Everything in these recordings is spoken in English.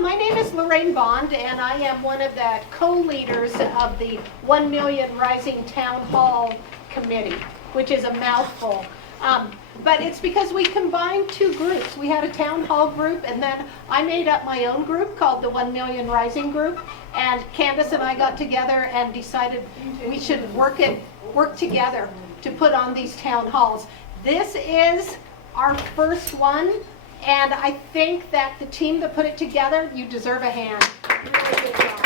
My name is Lorraine Bond, and I am one of the co-leaders of the 1 Million Rising Town Hall Committee, which is a mouthful. But it's because we combined two groups. We had a town hall group, and then I made up my own group called the 1 Million Rising Group. And Candace and I got together and decided we should work together to put on these town halls. This is our first one, and I think that the team that put it together, you deserve a hand. Really good job.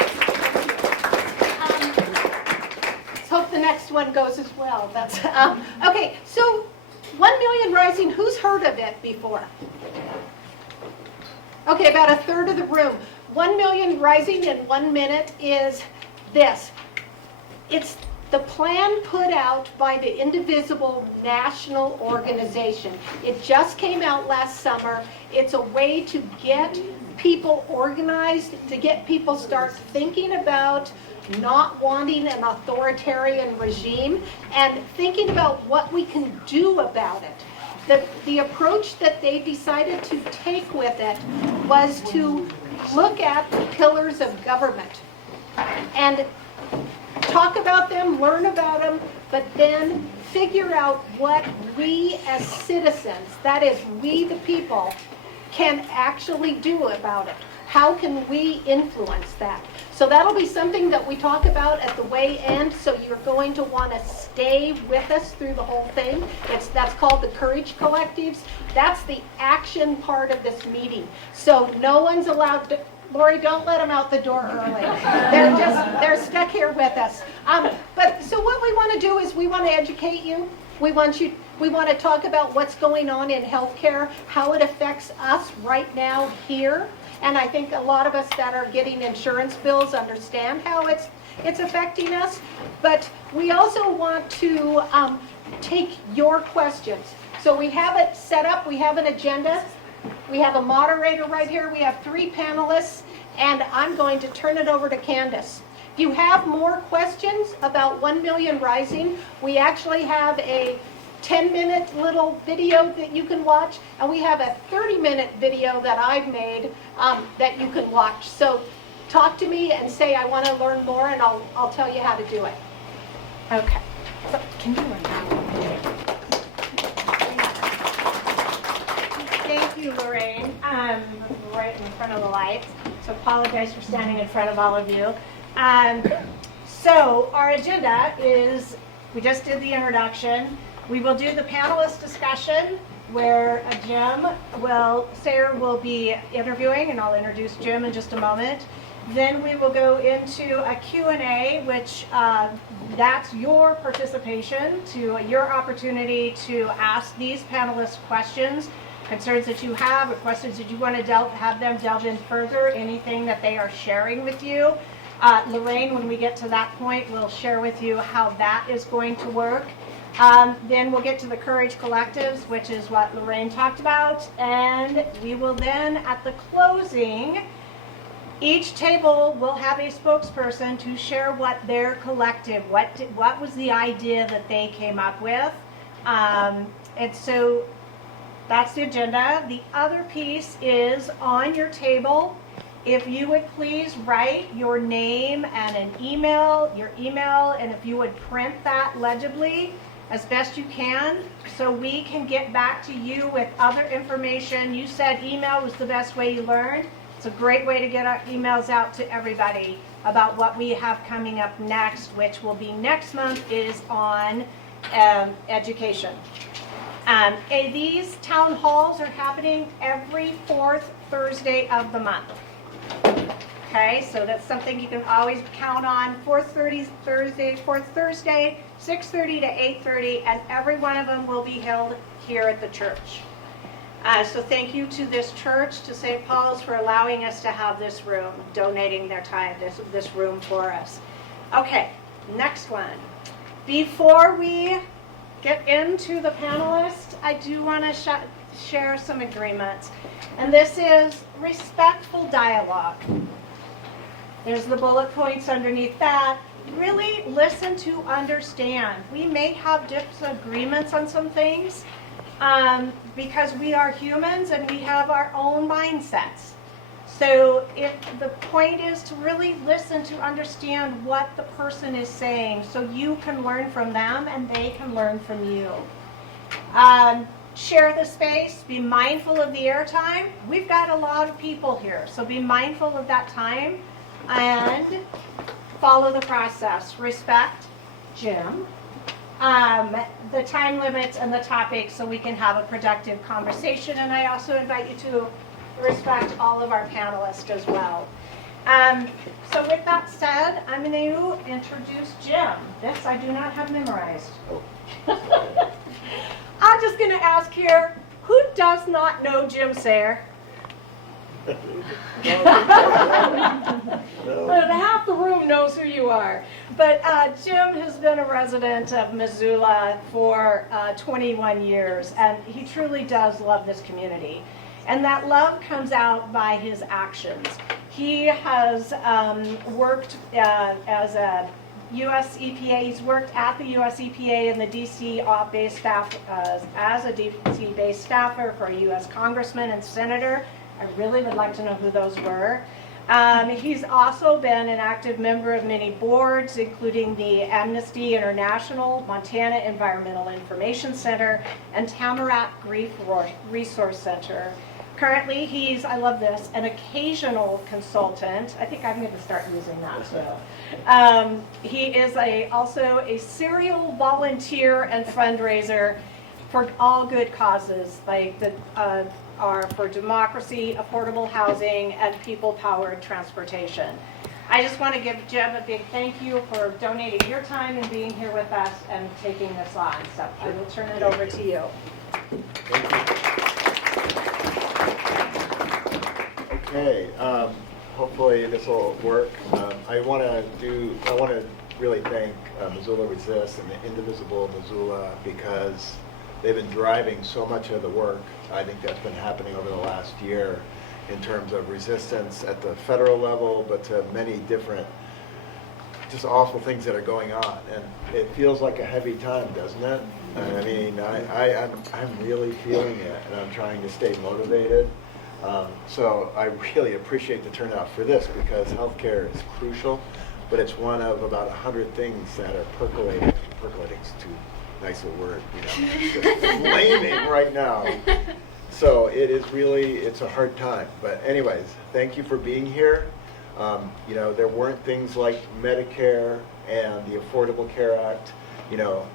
Let's hope the next one goes as well. That's okay. So 1 Million Rising, who's heard of it before? Okay, about a third of the room. 1 Million Rising in 1 minute is this. It's the plan put out by the Indivisible national organization. It just came out last summer. It's a way to get people organized, to get people start thinking about not wanting an authoritarian regime and thinking about what we can do about it. The approach that they decided to take with it was to look at the pillars of government and talk about them, learn about them, but then figure out what we as citizens, that is, we the people, can actually do about it. How can we influence that? So that'll be something that we talk about at the way end, so you're going to want to stay with us through the whole thing. That's called the Courage Collectives. That's the action part of this meeting. So no one's allowed to, Lori, don't let them out the door early. They're stuck here with us. But so what we want to do is we want to educate you. We want to talk about what's going on in healthcare, how it affects us right now here. And I think a lot of us that are getting insurance bills understand how it's affecting us. But we also want to take your questions. So we have it set up. We have an agenda. We have a moderator right here. We have 3 panelists. And I'm going to turn it over to Candace. If you have more questions about 1 Million Rising, we actually have a 10-minute little video that you can watch, and we have a 30-minute video that I've made that you can watch. So talk to me and say, I want to learn more, and I'll tell you how to do it. Okay. So, can you run that? Thank you, Lorraine. I'm right in front of the lights, so apologize for standing in front of all of you. So our agenda is, we just did the introduction. We will do the panelist discussion where Sarah will be interviewing, and I'll introduce Jim in just a moment. Then we will go into a Q&A, which that's your participation, to your opportunity to ask these panelists questions, concerns that you have, or questions that you want to have them delve in further, anything that they are sharing with you. Lorraine, when we get to that point, will share with you how that is going to work. Then we'll get to the Courage Collectives, which is what Lorraine talked about, and we will then, at the closing, each table will have a spokesperson to share what their collective, what was the idea that they came up with. And so that's the agenda. The other piece is on your table. If you would please write your name and an email, and if you would print that legibly as best you can, so we can get back to you with other information. You said email was the best way you learned. It's a great way to get our emails out to everybody about what we have coming up next, which will be next month, is on education. These town halls are happening every 4th Thursday of the month. Okay, so that's something you can always count on. 4th Thursday, 6:30 to 8:30, and every one of them will be held here at the church. So thank you to this church, to St. Paul's, for allowing us to have this room, donating their time, this room for us. Okay, next one. Before we get into the panelists, I do want to share some agreements. And this is respectful dialogue. There's the bullet points underneath that. Really listen to understand. We may have disagreements on some things because we are humans and we have our own mindsets. So the point is to really listen to understand what the person is saying so you can learn from them and they can learn from you. Share the space, be mindful of the airtime. We've got a lot of people here, so be mindful of that time and follow the process. Respect Jim, the time limits and the topics so we can have a productive conversation. And I also invite you to respect all of our panelists as well. So with that said, I'm going to introduce Jim. This I do not have memorized. I'm just going to ask here, who does not know Jim Sayre? Half the room knows who you are. But Jim has been a resident of Missoula for 21 years, and he truly does love this community. And that love comes out by his actions. He has worked as a U.S. EPA. He's worked at the U.S. EPA and the D.C.-based staff as a D.C.-based staffer for a U.S. congressman and senator. I really would like to know who those were. He's also been an active member of many boards, including the Amnesty International, Montana Environmental Information Center, and Tamarack Grief Resource Center. Currently, he's, I love this, an occasional consultant. I think I'm going to start using that too. He is also a serial volunteer and fundraiser for all good causes, like that are for democracy, affordable housing, and people-powered transportation. I just want to give Jim a big thank you for donating your time and being here with us and taking this on. So I will turn it over to you. Thank you. Okay, hopefully this will work. I want to really thank Missoula Resist and the Indivisible Missoula because they've been driving so much of the work. I think that's been happening over the last year in terms of resistance at the federal level, but to many different just awful things that are going on. And it feels like a heavy time, doesn't it? I mean, I'm really feeling it, and I'm trying to stay motivated. So I really appreciate the turnout for this because healthcare is crucial, but it's one of about 100 things that are percolating. Percolating's too nice a word, it's just flaming right now. So it is really, it's a hard time. But anyways, thank you for being here. There weren't things like Medicare and the Affordable Care Act.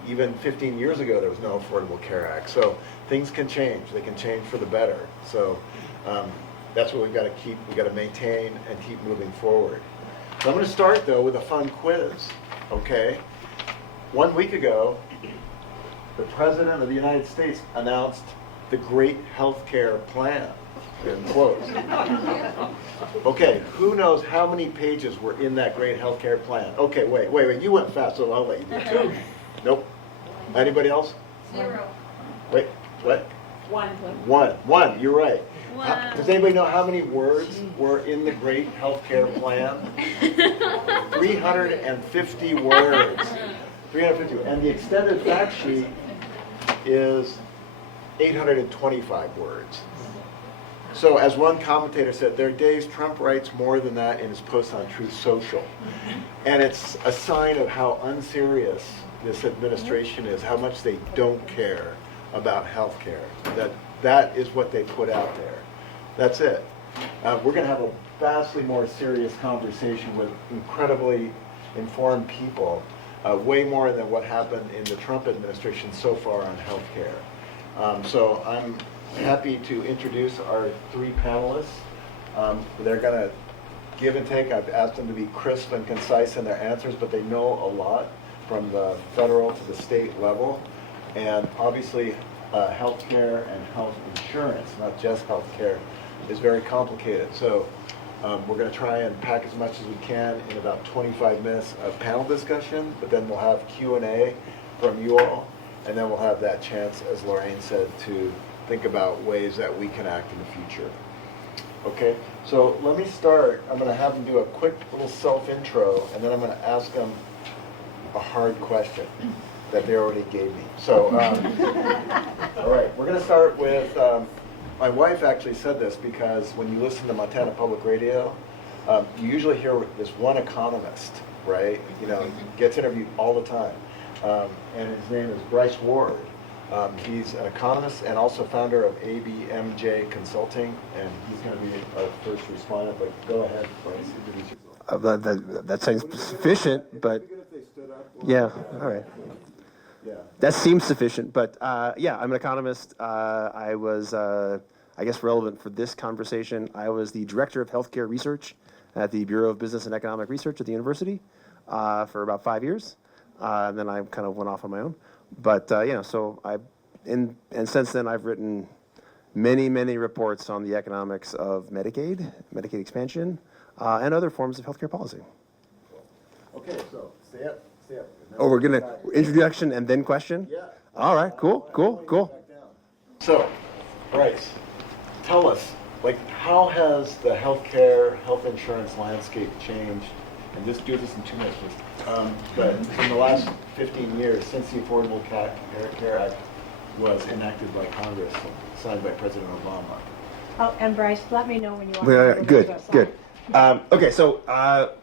Even 15 years ago, there was no Affordable Care Act. So things can change. They can change for the better. So that's what we've got to keep. We've got to maintain and keep moving forward. So I'm going to start, though, with a fun quiz. Okay? 1 week ago, the President of the United States announced the Great Healthcare Plan, in quotes. Okay, who knows how many pages were in that Great Healthcare Plan? Okay, wait, you went fast, so I'll let you do it. 2. Nope. Anybody else? 0. Wait, what? 1. 1, you're right. Wow. Does anybody know how many words were in the Great Healthcare Plan? 350 words. 350. And the extended fact sheet is 825 words. So as one commentator said, there are days Trump writes more than that in his post on Truth Social. And it's a sign of how unserious this administration is, how much they don't care about health care. That is what they put out there. That's it. We're going to have a vastly more serious conversation with incredibly informed people, way more than what happened in the Trump administration so far on health care. So I'm happy to introduce our 3 panelists. They're going to give and take. I've asked them to be crisp and concise in their answers, but they know a lot from the federal to the state level. And obviously, healthcare and health insurance, not just healthcare, is very complicated. So we're going to try and pack as much as we can in about 25 minutes of panel discussion, but then we'll have Q&A from you all, and then we'll have that chance, as Lorraine said, to think about ways that we can act in the future. Okay, so let me start. I'm going to have them do a quick little self-intro, and then I'm going to ask them a hard question that they already gave me. So, all right, we're going to start with my wife actually said this because when you listen to Montana Public Radio, you usually hear this one economist, right? You know, gets interviewed all the time. And his name is Bryce Ward. He's an economist and also founder of ABMJ Consulting, and he's going to be our first respondent. But go ahead, Bryce, introduce yourself. That sounds sufficient, but yeah, all right. Yeah. That seems sufficient, but yeah, I'm an economist. I was, I guess, relevant for this conversation. I was the director of healthcare research at the Bureau of Business and Economic Research at the university for about 5 years. And then I kind of went off on my own. But you know, so and since then I've written many reports on the economics of Medicaid expansion, and other forms of healthcare policy. Okay, so stay up. Oh, we're gonna introduction and then question? Yeah. All right, cool. So, Bryce, tell us, like, how has the health insurance landscape changed? And just do this in 2 minutes, please. But in the last 15 years, since the Affordable Care Act was enacted by Congress, signed by President Obama. Oh, and Bryce, let me know when you want to Good. Okay, so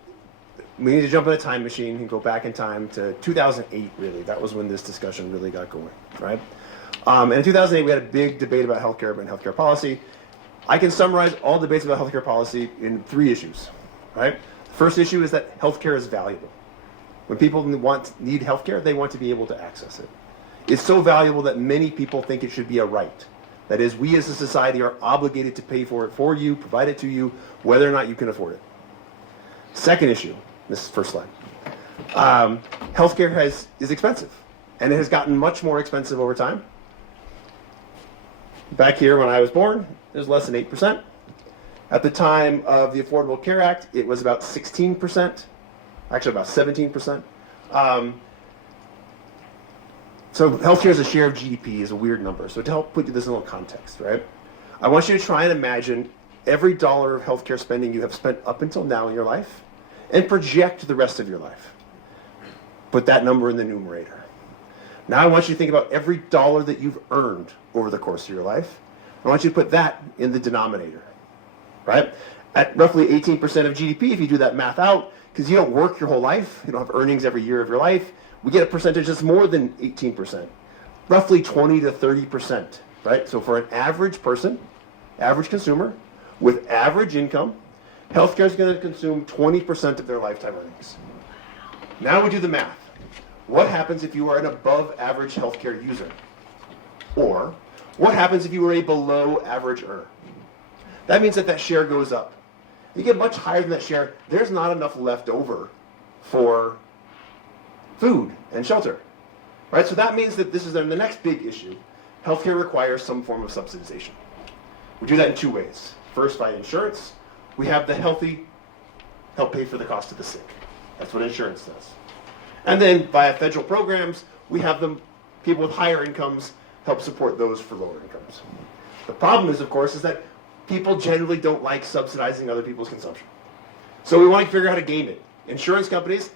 we need to jump in a time machine and go back in time to 2008, really. That was when this discussion really got going, right? And in 2008, we had a big debate about healthcare and healthcare policy. I can summarize all debates about healthcare policy in 3 issues, right? The first issue is that healthcare is valuable. When people need healthcare, they want to be able to access it. It's so valuable that many people think it should be a right. That is, we as a society are obligated to pay for it for you, provide it to you, whether or not you can afford it. Second issue, this is the first slide. Healthcare is expensive, and it has gotten much more expensive over time. Back here when I was born, it was less than 8%. At the time of the Affordable Care Act, it was about 16%, actually about 17%. So healthcare as a share of GDP is a weird number. So to help put this in a little context, right? I want you to try and imagine every dollar of healthcare spending you have spent up until now in your life and project the rest of your life. Put that number in the numerator. Now I want you to think about every dollar that you've earned over the course of your life. I want you to put that in the denominator, right? At roughly 18% of GDP, if you do that math out, because you don't work your whole life, you don't have earnings every year of your life, we get a percentage that's more than 18%, roughly 20 to 30%, right? So for an average person, average consumer, with average income, healthcare is going to consume 20% of their lifetime earnings. Now we do the math. What happens if you are an above average healthcare user? Or what happens if you are a below average earner? That means that share goes up. You get much higher than that share, there's not enough left over for food and shelter, right? So that means that this is the next big issue. Healthcare requires some form of subsidization. We do that in 2 ways. First, by insurance. We have the healthy help pay for the cost of the sick. That's what insurance does. And then via federal programs, we have people with higher incomes help support those for lower incomes. The problem is, of course, is that people generally don't like subsidizing other people's consumption. So we want to figure out how to game it. Insurance companies,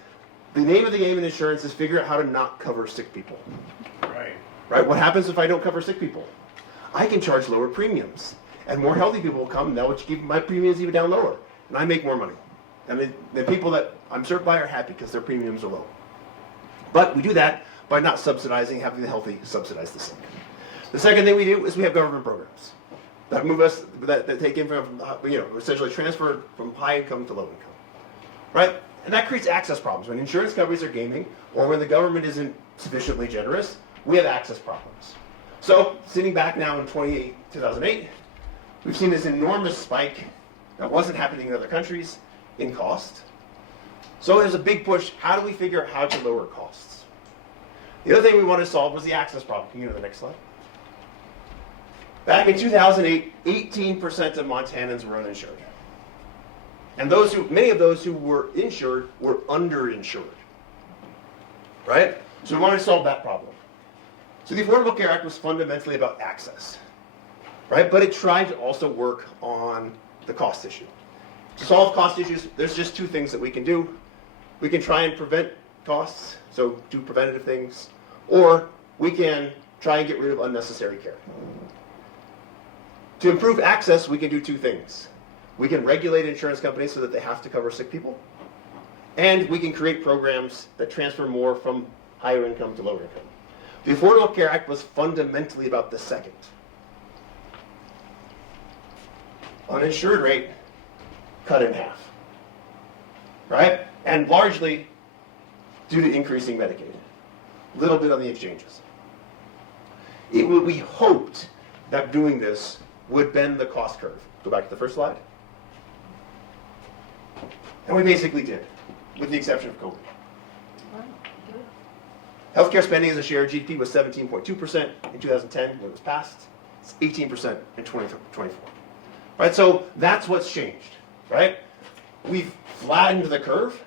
the name of the game in insurance is figure out how to not cover sick people. Right? What happens if I don't cover sick people? I can charge lower premiums. And more healthy people will come, that will keep my premiums even down lower. And I make more money. And the people that I'm served by are happy because their premiums are low. But we do that by not subsidizing, having the healthy subsidize the sick. The second thing we do is we have government programs that move us, that take in from, essentially transfer from high income to low income. Right? And that creates access problems. When insurance companies are gaming, or when the government isn't sufficiently generous, we have access problems. So, sitting back now in 2008, we've seen this enormous spike that wasn't happening in other countries in cost. So there's a big push. How do we figure out how to lower costs? The other thing we wanted to solve was the access problem. Can you go to the next slide? Back in 2008, 18% of Montanans were uninsured. And many of those who were insured were underinsured. Right? So we wanted to solve that problem. So the Affordable Care Act was fundamentally about access. Right? But it tried to also work on the cost issue. To solve cost issues, there's just 2 things that we can do. We can try and prevent costs, so do preventative things, or we can try and get rid of unnecessary care. To improve access, we can do two things. We can regulate insurance companies so that they have to cover sick people, and we can create programs that transfer more from higher income to lower income. The Affordable Care Act was fundamentally about the second. Uninsured rate, cut in half, right? And largely due to increasing Medicaid, a little bit on the exchanges. We hoped that doing this would bend the cost curve. Go back to the first slide. And we basically did, with the exception of COVID. Healthcare spending as a share of GDP was 17.2% in 2010 when it was passed. It's 18% in 2024. Right, so that's what's changed, right? We've flattened the curve,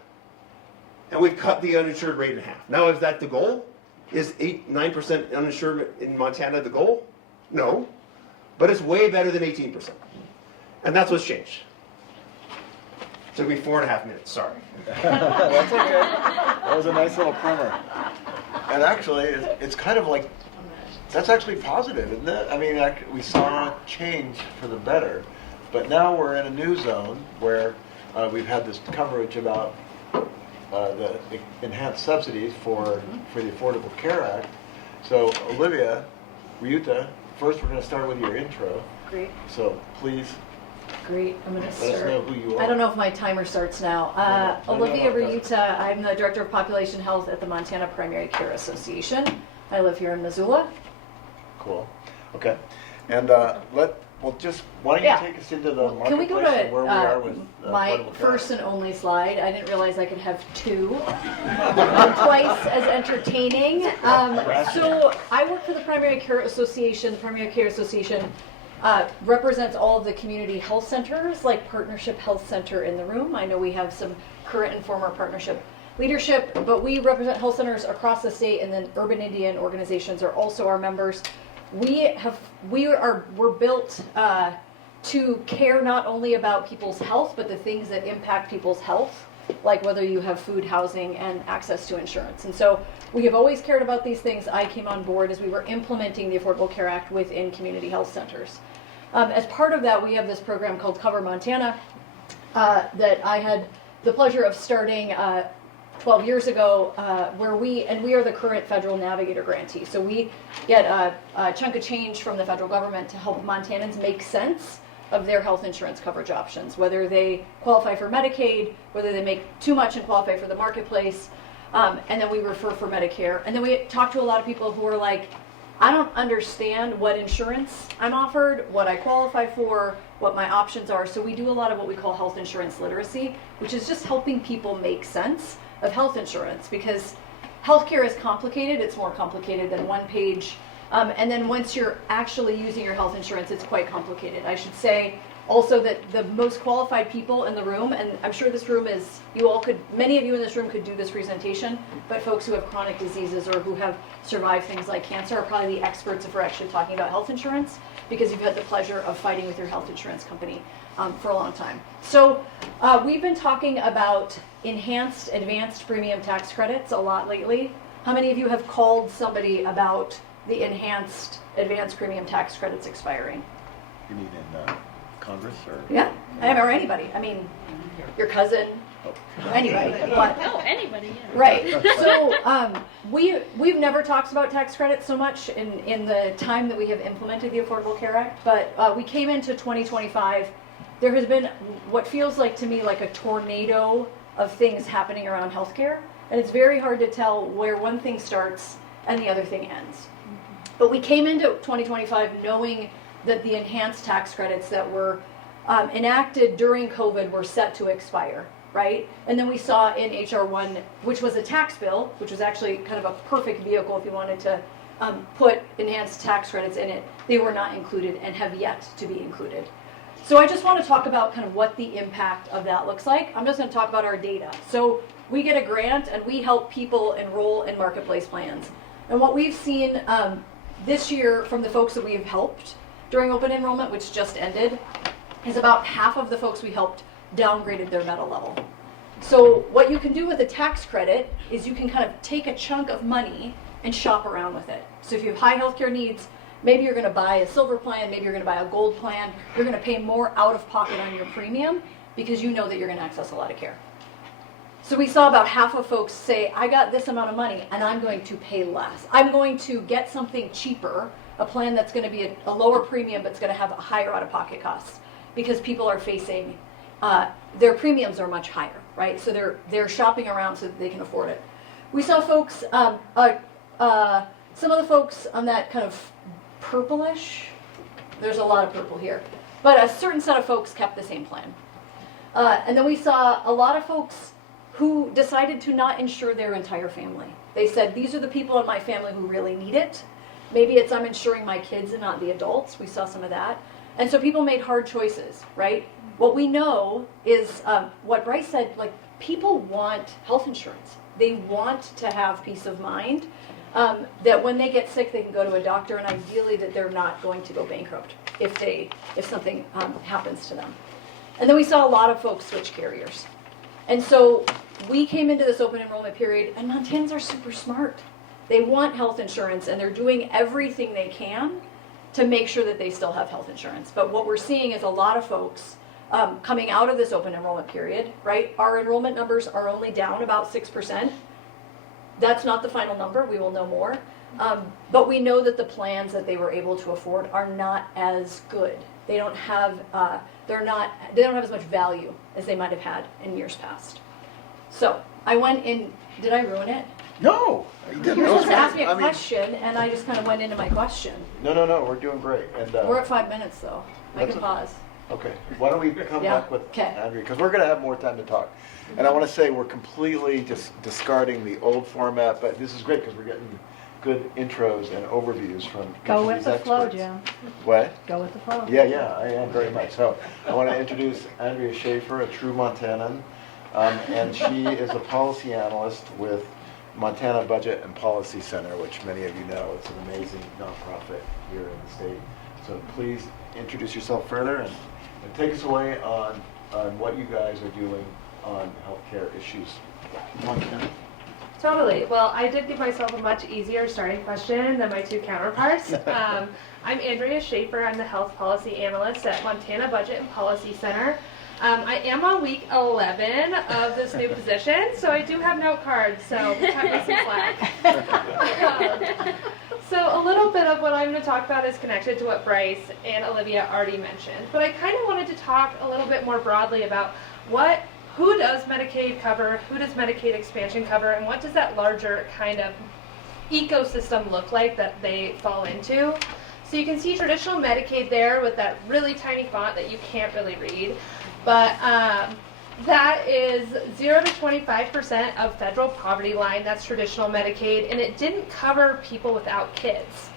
and we've cut the uninsured rate in half. Now, is that the goal? Is 9% uninsured in Montana the goal? No, but it's way better than 18%. And that's what's changed. Took me 4.5 minutes, sorry. That's okay. That was a nice little primer. And actually, it's kind of like, that's actually positive, isn't it? I mean, we saw a change for the better, but now we're in a new zone where we've had this coverage about the enhanced subsidies for the Affordable Care Act. So, Olivia, Ryuta, first we're going to start with your intro. Great. So, please Great. I'm going to let us know start. who you are. I don't know if my timer starts now. No, Olivia it doesn't. Ryuta. I'm the Director of Population Health at the Montana Primary Care Association. I live here in Missoula. Cool. Okay. And why don't you Yeah. take us into the marketplace Can we go to and where we are with my Affordable Care first Act? and only slide? I didn't realize I could have two. Twice as entertaining. So I work for the Primary Care Association. The Primary Care Association represents all of the community health centers, like Partnership Health Center in the room. I know we have some current and former Partnership leadership, but we represent health centers across the state, and then urban Indian organizations are also our members. We're built to care not only about people's health, but the things that impact people's health, like whether you have food, housing, and access to insurance. And so we have always cared about these things. I came on board as we were implementing the Affordable Care Act within community health centers. As part of that, we have this program called Cover Montana that I had the pleasure of starting 12 years ago, where we are the current federal Navigator grantee. So we get a chunk of change from the federal government to help Montanans make sense of their health insurance coverage options, whether they qualify for Medicaid, whether they make too much and qualify for the marketplace, and then we refer for Medicare. And then we talk to a lot of people who are like, I don't understand what insurance I'm offered, what I qualify for, what my options are. So we do a lot of what we call health insurance literacy, which is just helping people make sense of health insurance, because healthcare is complicated. It's more complicated than one page. And then once you're actually using your health insurance, it's quite complicated. I should say also that the most qualified people in the room, and I'm sure this room is, many of you in this room could do this presentation, but folks who have chronic diseases or who have survived things like cancer are probably the experts if we're actually talking about health insurance, because you've had the pleasure of fighting with your health insurance company for a long time. So we've been talking about enhanced advanced premium tax credits a lot lately. How many of you have called somebody about the enhanced advanced premium tax credits expiring? You mean in Congress or? Yeah, or anybody. I mean, your cousin, anybody. But, No, anybody, yeah. right. So we've never talked about tax credits so much in the time that we have implemented the Affordable Care Act, but we came into 2025. There has been what feels like to me like a tornado of things happening around healthcare, and it's very hard to tell where one thing starts and the other thing ends. But we came into 2025 knowing that the enhanced tax credits that were enacted during COVID were set to expire, right? And then we saw in HR 1, which was a tax bill, which was actually kind of a perfect vehicle if you wanted to put enhanced tax credits in it, they were not included and have yet to be included. So I just want to talk about kind of what the impact of that looks like. I'm just going to talk about our data. So we get a grant and we help people enroll in marketplace plans. And what we've seen this year from the folks that we've helped during open enrollment, which just ended, is about half of the folks we helped downgraded their meta level. So what you can do with a tax credit is you can kind of take a chunk of money and shop around with it. So if you have high healthcare needs, Maybe you're going to buy a silver plan, maybe you're going to buy a gold plan. You're going to pay more out of pocket on your premium because you know that you're going to access a lot of care. So we saw about half of folks say, I got this amount of money and I'm going to pay less. I'm going to get something cheaper, a plan that's going to be a lower premium but it's going to have a higher out-of-pocket costs because people are facing, their premiums are much higher, right? So they're shopping around so that they can afford it. We saw folks, some of the folks on that kind of purplish, there's a lot of purple here, but a certain set of folks kept the same plan. And then we saw a lot of folks who decided to not insure their entire family. They said, these are the people in my family who really need it. Maybe it's I'm insuring my kids and not the adults. We saw some of that. And so people made hard choices, right? What we know is what Bryce said, like people want health insurance. They want to have peace of mind that when they get sick, they can go to a doctor and ideally that they're not going to go bankrupt if something happens to them. And then we saw a lot of folks switch carriers. And so we came into this open enrollment period, and Montanans are super smart. They want health insurance, and they're doing everything they can to make sure that they still have health insurance. But what we're seeing is a lot of folks coming out of this open enrollment period, right? Our enrollment numbers are only down about 6%. That's not the final number. We will know more. But we know that the plans that they were able to afford are not as good. They don't have they don't have as much value as they might have had in years past. So I went in. Did I ruin it? No, you didn't. You were That was supposed to ask me great. a I mean, question, and I just kind of went into my question. No, we're doing great. And We're at 5 minutes, though. I That's can okay. pause. okay, why don't we come Yeah, back with okay. Andrea, because we're going to have more time to talk. And I want to say we're completely just discarding the old format, but this is great because we're getting good intros and overviews from each Go of with these the flow, experts. Jim. What? Go with the flow. Yeah, I am very much. So I want to introduce Andrea Schaefer, a true Montanan, and she is a policy analyst with Montana Budget and Policy Center, which many of you know. It's an amazing nonprofit here in the state. So please introduce yourself further and take us away on what you guys are doing on healthcare issues. Montana. Totally. Well, I did give myself a much easier starting question than my two counterparts. I'm Andrea Schaefer. I'm the health policy analyst at Montana Budget and Policy Center. I am on week 11 of this new position, so I do have note cards, so cut me some slack. So a little bit of what I'm going to talk about is connected to what Bryce and Olivia already mentioned, but I kind of wanted to talk a little bit more broadly about who does Medicaid cover, who does Medicaid expansion cover, and what does that larger kind of ecosystem look like that they fall into. So you can see traditional Medicaid there with that really tiny font that you can't really read, but that is 0 to 25% of federal poverty line. That's traditional Medicaid, and it didn't cover people without kids.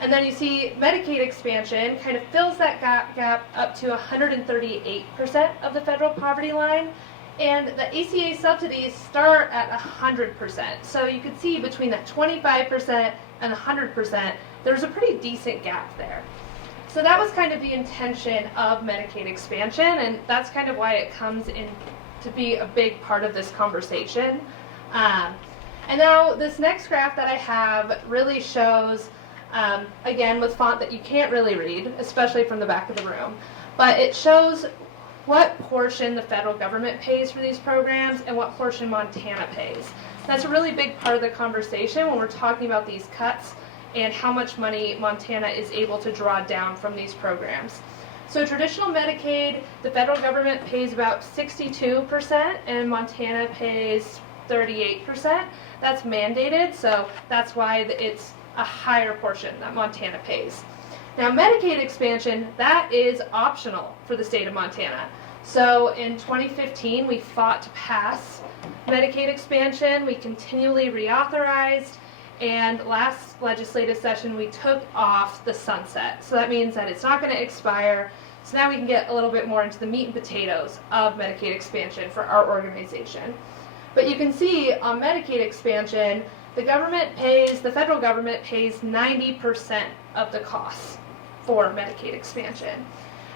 And then you see Medicaid expansion kind of fills that gap up to 138% of the federal poverty line. And the ACA subsidies start at 100%. So you can see between that 25% and 100%, there's a pretty decent gap there. So that was kind of the intention of Medicaid expansion, and that's kind of why it comes in to be a big part of this conversation. And now this next graph that I have really shows, again, with font that you can't really read, especially from the back of the room, but it shows what portion the federal government pays for these programs and what portion Montana pays. That's a really big part of the conversation when we're talking about these cuts and how much money Montana is able to draw down from these programs. So traditional Medicaid, the federal government pays about 62% and Montana pays 38%. That's mandated, so that's why it's a higher portion that Montana pays. Now, Medicaid expansion, that is optional for the state of Montana. So in 2015, we fought to pass Medicaid expansion. We continually reauthorized, and last legislative session, we took off the sunset. So that means that it's not going to expire. So now we can get a little bit more into the meat and potatoes of Medicaid expansion for our organization. But you can see on Medicaid expansion, the federal government pays 90% of the costs for Medicaid expansion.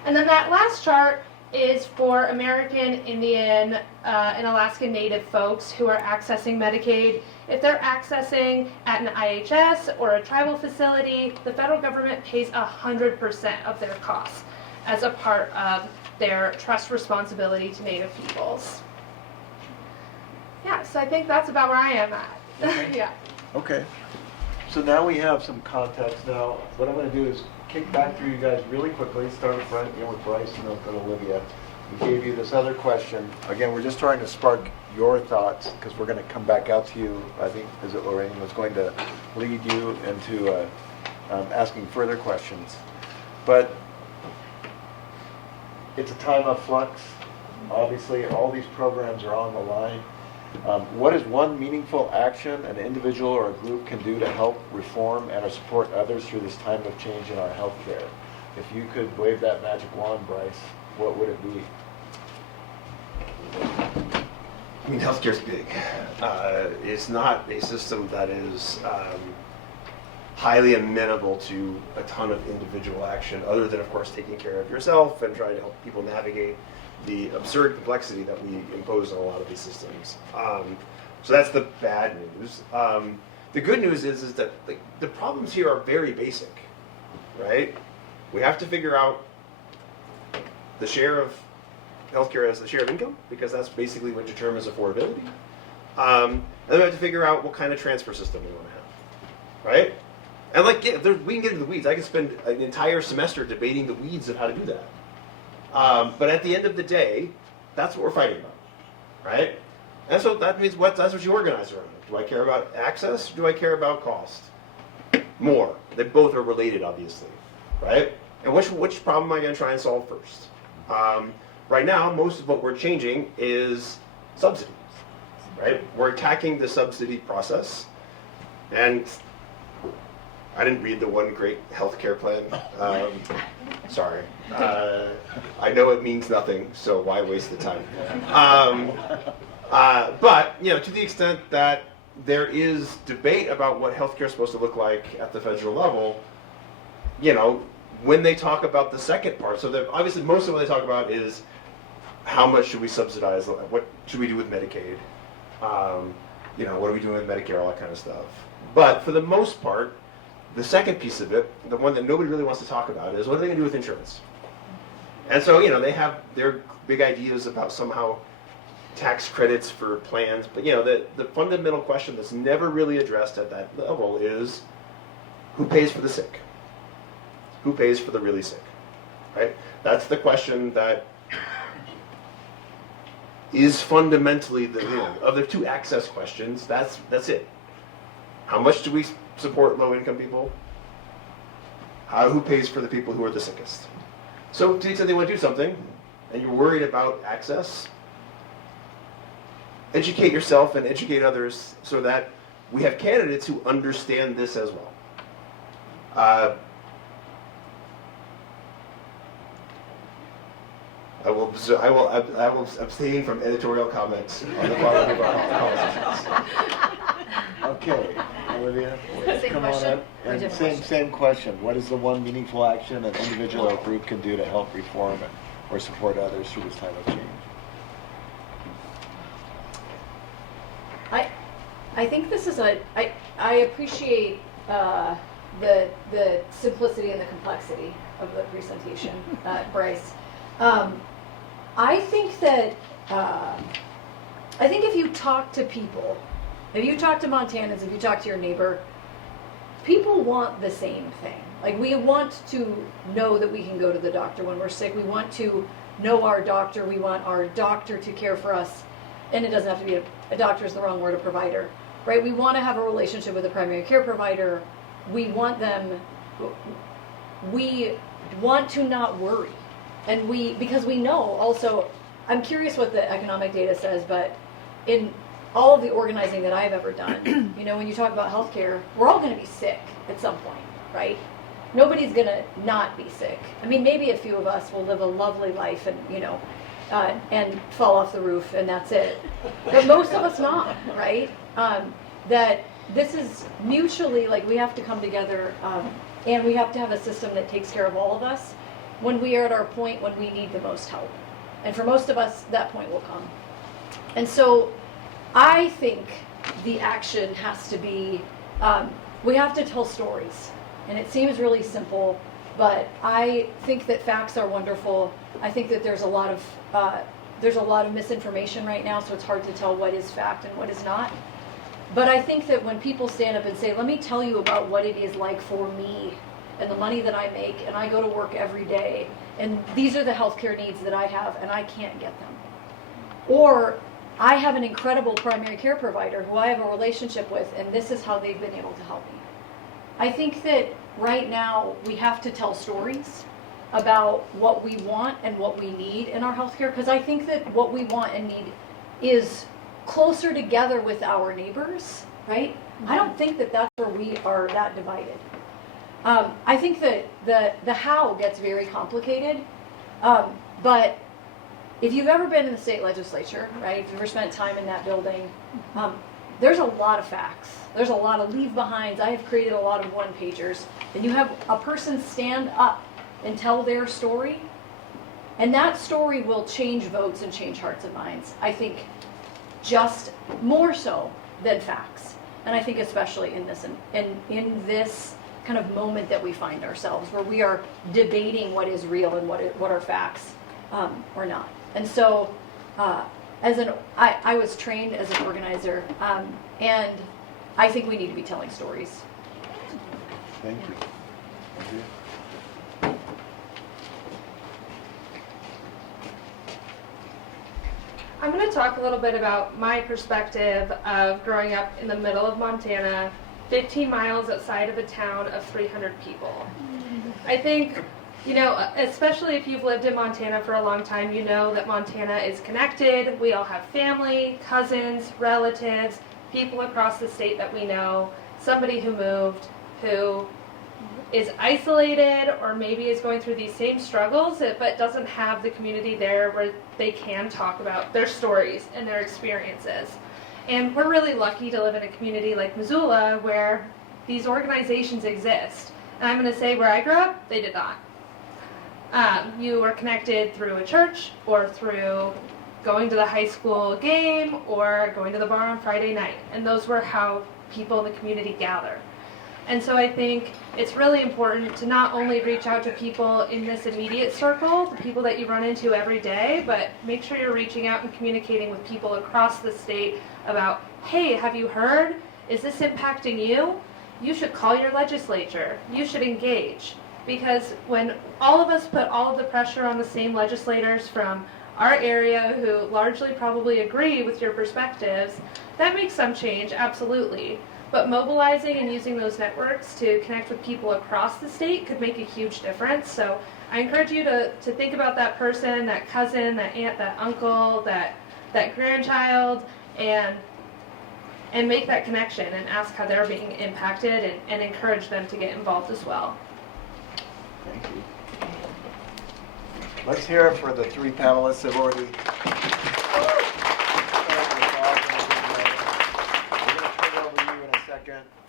And then that last chart is for American Indian and Alaska Native folks who are accessing Medicaid. If they're accessing at an IHS or a tribal facility, the federal government pays 100% of their costs as a part of their trust responsibility to Native peoples. Yeah, so I think that's about where I am at. Yeah. Okay. So now we have some context. Now, what I'm going to do is kick back through you guys really quickly. Start with Bryce, and then go to Olivia. We gave you this other question. Again, we're just trying to spark your thoughts because we're going to come back out to you. I think, is it Lorraine was going to lead you into asking further questions. But it's a time of flux. Obviously, all these programs are on the line. What is one meaningful action an individual or a group can do to help reform and or support others through this time of change in our healthcare? If you could wave that magic wand, Bryce, what would it be? I mean, healthcare's big. It's not a system that is highly amenable to a ton of individual action, other than, of course, taking care of yourself and trying to help people navigate the absurd complexity that we impose on a lot of these systems. So that's the bad news. The good news is that the problems here are very basic, right? We have to figure out the share of healthcare as the share of income, because that's basically what determines affordability. And then we have to figure out what kind of transfer system we want to have, right? And we can get into the weeds. I could spend an entire semester debating the weeds of how to do that. But at the end of the day, that's what we're fighting about, right? And so that means that's what you organize around. Do I care about access? Or do I care about cost? More. They both are related, obviously, right? And which problem am I going to try and solve first? Right now, most of what we're changing is subsidies, right? We're attacking the subsidy process, and I didn't read the one great healthcare plan. Sorry. I know it means nothing, so why waste the time? But, to the extent that there is debate about what healthcare is supposed to look like at the federal level, when they talk about the second part, so obviously most of what they talk about is how much should we subsidize, what should we do with Medicaid, what are we doing with Medicare, all that kind of stuff. But for the most part, the second piece of it, the one that nobody really wants to talk about, is what are they going to do with insurance? And so, they have their big ideas about somehow tax credits for plans, but the fundamental question that's never really addressed at that level is who pays for the sick? Who pays for the really sick? Right? That's the question that is fundamentally of the two access questions. That's it. How much do we support low-income people? Who pays for the people who are the sickest? So to the extent they want to do something, and you're worried about access, educate yourself and educate others so that we have candidates who understand this as well. I will abstain from editorial comments on the quality of our politicians. Okay, Olivia, Same come question? on up. Or And different same question. What is the one meaningful action an individual or group can do to help reform or support others through this time of change? I think this is I appreciate the simplicity and the complexity of the presentation, Bryce. I think that if you talk to people, if you talk to Montanans, if you talk to your neighbor, people want the same thing. Like, we want to know that we can go to the doctor when we're sick. We want to know our doctor. We want our doctor to care for us. And it doesn't have to be a doctor is the wrong word, a provider, right? We want to have a relationship with a primary care provider. We want to not worry. And because we know also, I'm curious what the economic data says, but in all of the organizing that I've ever done, when you talk about healthcare, we're all going to be sick at some point, right? Nobody's going to not be sick. I mean, maybe a few of us will live a lovely life and fall off the roof and that's it. But most of us not, right? That this is mutually, we have to come together and we have to have a system that takes care of all of us when we are at our point when we need the most help. And for most of us, that point will come. And so I think the action has to be, we have to tell stories. And it seems really simple, but I think that facts are wonderful. I think that there's a lot of misinformation right now, so it's hard to tell what is fact and what is not. But I think that when people stand up and say, let me tell you about what it is like for me and the money that I make, and I go to work every day, and these are the healthcare needs that I have, and I can't get them. Or I have an incredible primary care provider who I have a relationship with, and this is how they've been able to help me. I think that right now we have to tell stories about what we want and what we need in our healthcare, because I think that what we want and need is closer together with our neighbors, right? I don't think that that's where we are that divided. I think that the how gets very complicated, but if you've ever been in the state legislature, right, if you've ever spent time in that building, there's a lot of facts. There's a lot of leave-behinds. I have created a lot of one-pagers. And you have a person stand up and tell their story, and that story will change votes and change hearts and minds. I think just more so than facts. And I think especially in this kind of moment that we find ourselves, where we are debating what is real and what are facts or not. And so, I was trained as an organizer, and I think we need to be telling stories. Thank you. Thank you. I'm going to talk a little bit about my perspective of growing up in the middle of Montana, 15 miles outside of a town of 300 people. I think, especially if you've lived in Montana for a long time, you know that Montana is connected. We all have family, cousins, relatives, people across the state that we know, somebody who moved, who is isolated or maybe is going through these same struggles but doesn't have the community there where they can talk about their stories and their experiences. And we're really lucky to live in a community like Missoula where these organizations exist. And I'm going to say where I grew up, they did not. You were connected through a church or through going to the high school game or going to the bar on Friday night. And those were how people in the community gather. And so I think it's really important to not only reach out to people in this immediate circle, the people that you run into every day, but make sure you're reaching out and communicating with people across the state about, hey, have you heard? Is this impacting you? You should call your legislature. You should engage. Because when all of us put all of the pressure on the same legislators from our area who largely probably agree with your perspectives, that makes some change, absolutely. But mobilizing and using those networks to connect with people across the state could make a huge difference. So I encourage you to think about that person, that cousin, that aunt, that uncle, that grandchild, and make that connection and ask how they're being impacted and encourage them to get involved as well. Thank you. Let's hear it for the three panelists that have already.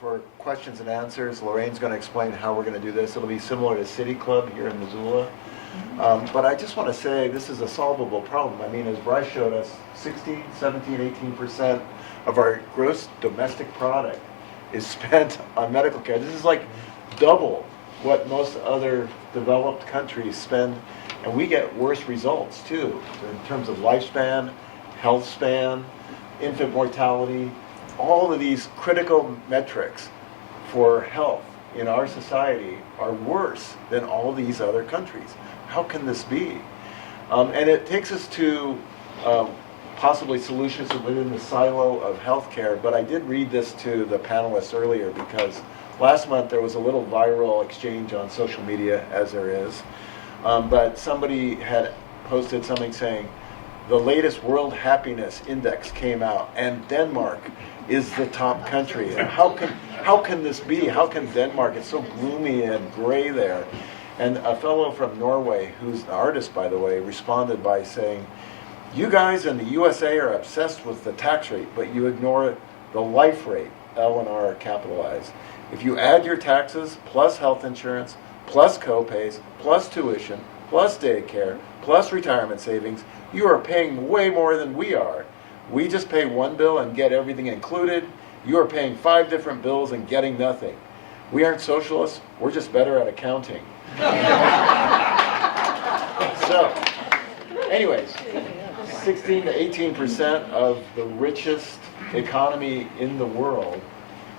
For questions and answers. Lorraine's going to explain how we're going to do this. It'll be similar to City Club here in Missoula. But I just want to say this is a solvable problem. I mean, as Bryce showed us, 16, 17, 18% of our gross domestic product is spent on medical care. This is like double what most other developed countries spend. And we get worse results, too, in terms of lifespan, health span, infant mortality. All of these critical metrics for health in our society are worse than all these other countries. How can this be? And it takes us to possibly solutions within the silo of healthcare, but I did read this to the panelists earlier because last month there was a little viral exchange on social media, as there is, but somebody had posted something saying, the latest World Happiness Index came out, and Denmark is the top country. And how can this be? How can Denmark? It's so gloomy and gray there. And a fellow from Norway, who's an artist, by the way, responded by saying, you guys in the USA are obsessed with the tax rate, but you ignore the life rate, L and R capitalized. If you add your taxes, plus health insurance, plus co-pays, plus tuition, plus daycare, plus retirement savings, you are paying way more than we are. We just pay one bill and get everything included. You are paying 5 different bills and getting nothing. We aren't socialists, we're just better at accounting. So, anyways, 16 to 18% of the richest economy in the world,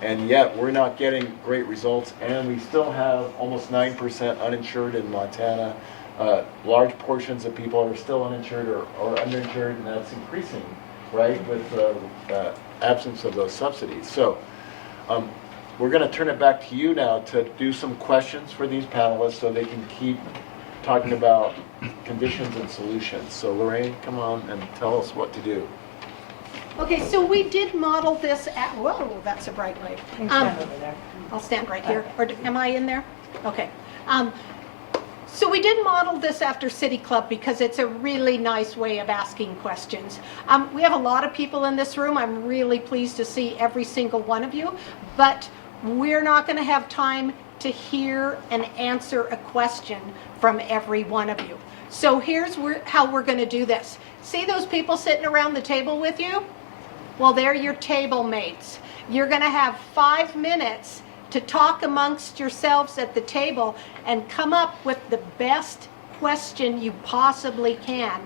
and yet we're not getting great results, and we still have almost 9% uninsured in Montana. Large portions of people are still uninsured or underinsured, and that's increasing, right, with the absence of those subsidies. So we're going to turn it back to you now to do some questions for these panelists so they can keep talking about conditions and solutions. So Lorraine, come on and tell us what to do. Okay, so we did model this at, whoa, that's a bright light. I'll stand right here, or am I in there? Okay. So we did model this after City Club because it's a really nice way of asking questions. We have a lot of people in this room. I'm really pleased to see every single one of you, but we're not going to have time to hear and answer a question from every one of you. So here's how we're going to do this. See those people sitting around the table with you? Well, they're your table mates. You're going to have 5 minutes to talk amongst yourselves at the table and come up with the best question you possibly can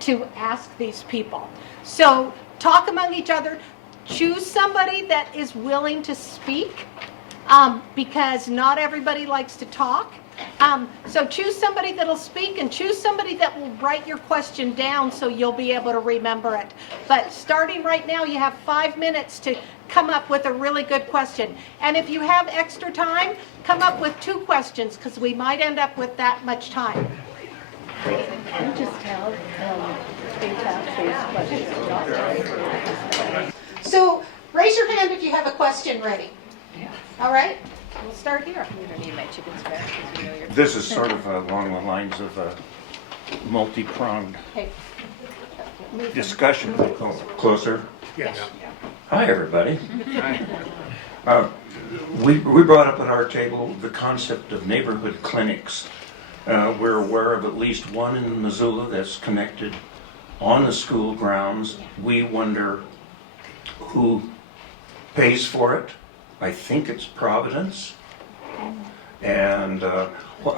to ask these people. So talk among each other. Choose somebody that is willing to speak, because not everybody likes to talk. So choose somebody that'll speak and choose somebody that will write your question down so you'll be able to remember it. But starting right now, you have 5 minutes to come up with a really good question. And if you have extra time, come up with 2 questions because we might end up with that much time. So raise your hand if you have a question ready. All right, we'll start here. This is sort of along the lines of a multi-pronged Okay. discussion. Closer? Yes. Hi, everybody. We brought up at our table the concept of neighborhood clinics. We're aware of at least one in Missoula that's connected on the school grounds. We wonder who pays for it. I think it's Providence. And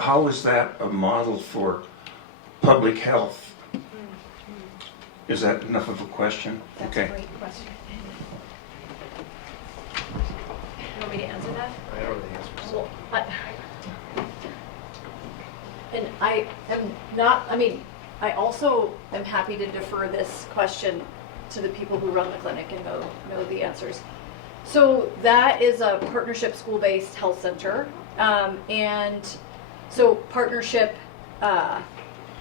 how is that a model for public health? Is that enough of a question? That's a great question. You want me to answer that? I don't know the answer. Well, and I am not, I also am happy to defer this question to the people who run the clinic and know the answers. So that is a partnership school-based health center. And so Partnership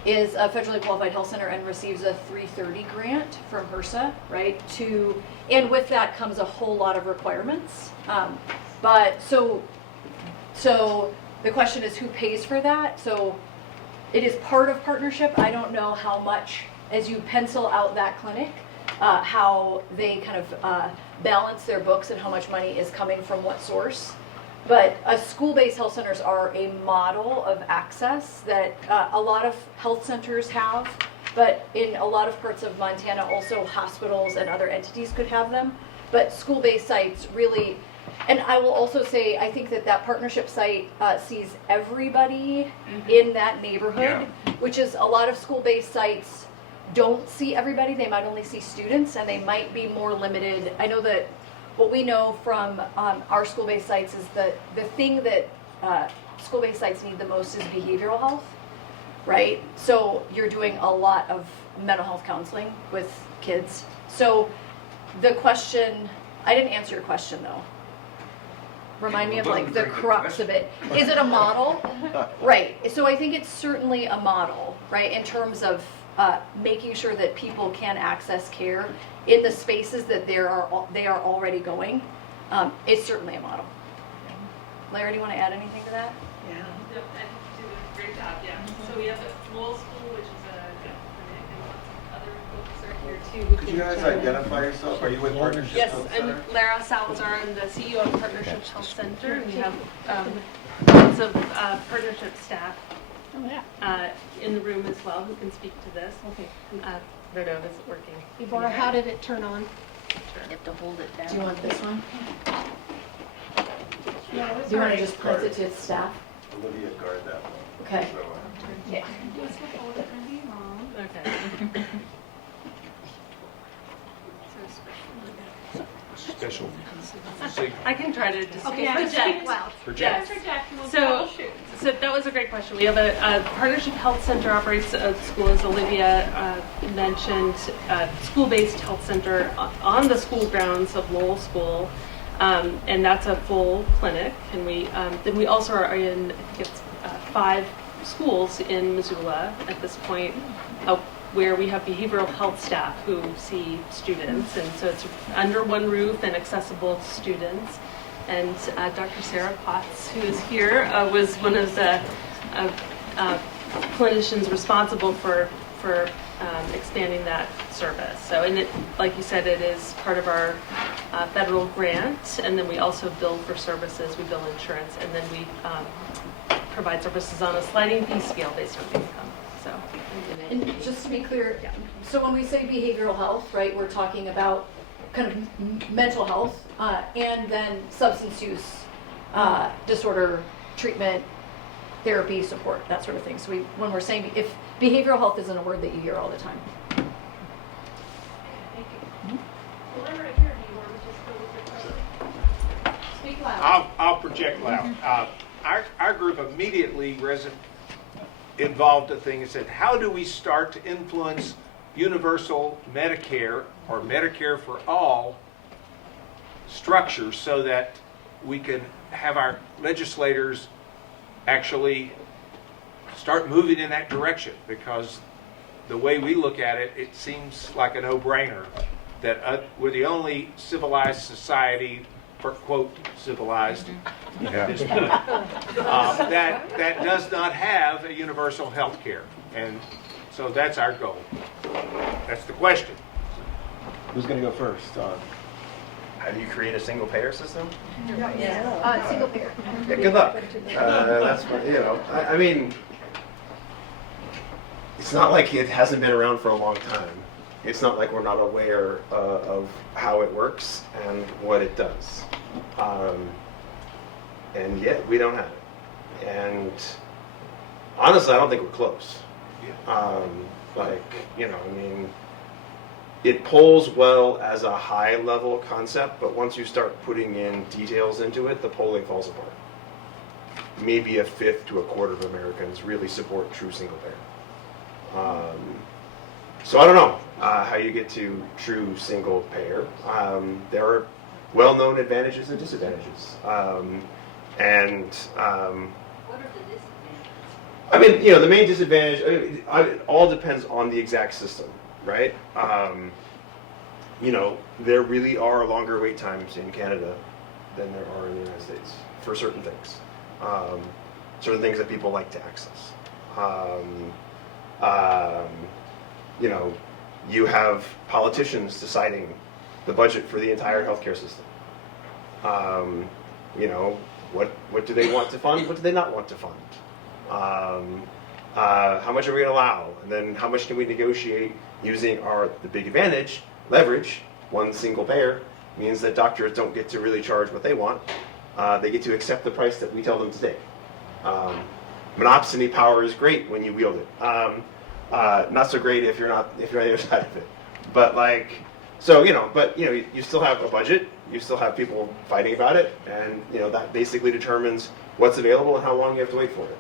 is a federally qualified health center and receives a 330 grant from HRSA, right? And with that comes a whole lot of requirements. But so the question is who pays for that? So it is part of Partnership. I don't know how much, as you pencil out that clinic, how they kind of balance their books and how much money is coming from what source. But school-based health centers are a model of access that a lot of health centers have, but in a lot of parts of Montana also hospitals and other entities could have them. But school-based sites really, and I will also say, I think that Partnership site sees everybody in that neighborhood, which is a lot of school-based sites don't see everybody. They might only see students, and they might be more limited. I know that what we know from our school-based sites is that the thing that school-based sites need the most is behavioral health, right? So you're doing a lot of mental health counseling with kids. So the question, I didn't answer your question though. Remind me of like the crux of it. Is it a model? Right. So I think it's certainly a model, right? In terms of making sure that people can access care in the spaces that they are already going. It's certainly a model. Larry, do you want to add anything to that? Yeah. Yep, and do a great job, yeah. So we have the Lowell School, which is a clinic, and lots of other folks are here too. Could you guys identify yourself? Are you with Partnership Yes, Health I'm Center? Lara Salazar. I'm the CEO of Partnership Health Center. And we have lots of partnership staff in the room as well who can speak to this. Okay. I don't know if it's working. Ivora, how did it turn on? You have to hold it down. Do you want this one? Do you want to just print it to its staff? Olivia, guard that one. Okay. So, Yeah. Special. I can try to just project. Project. So that was a great question. We have a Partnership Health Center operates a school, as Olivia mentioned, school-based health center on the school grounds of Lowell School, and that's a full clinic. And then we also are in, I think it's 5 schools in Missoula at this point, where we have behavioral health staff who see students, and so it's under one roof and accessible to students. And Dr. Sarah Potts, who is here, was one of the clinicians responsible for expanding that service. So, and it, like you said, it is part of our federal grant, and then we also bill for services. We bill insurance, and then we provide services on a sliding fee scale based on income. So, And just to be clear, so when we say behavioral health, right, we're talking about kind of mental health and then substance use disorder treatment, therapy, support, that sort of thing. So when we're saying, if behavioral health isn't a word that you hear all the time. Speak loud. I'll project loud. Our group immediately involved a thing and said, how do we start to influence universal Medicare or Medicare for all structures so that we can have our legislators actually start moving in that direction? Because the way we look at it, it seems like a no-brainer that we're the only civilized society, for quote civilized, at this point, that does not have a universal health care. And so that's our goal. That's the question. who's going to go first? How do you create a single payer system? Single payer. Yeah, good luck. That's I mean, it's not like it hasn't been around for a long time. It's not like we're not aware of how it works and what it does. And yet we don't have it. And honestly, I don't think we're close. It polls well as a high level concept, but once you start putting in details into it, the polling falls apart. Maybe a fifth to a quarter of Americans really support true single payer. So I don't know how you get to true single payer. There are well-known advantages and disadvantages. What are the disadvantages? I mean, the main disadvantage, it all depends on the exact system, right? There really are longer wait times in Canada than there are in the United States for certain things. Certain things that people like to access. You have politicians deciding the budget for the entire healthcare system. What do they want to fund? What do they not want to fund? How much are we going to allow? And then how much can we negotiate using the big advantage, leverage, one single payer, means that doctors don't get to really charge what they want. They get to accept the price that we tell them to take. Monopsony power is great when you wield it. Not so great if you're on the other side of it. But you still have a budget. You still have people fighting about it, and that basically determines what's available and how long you have to wait for it.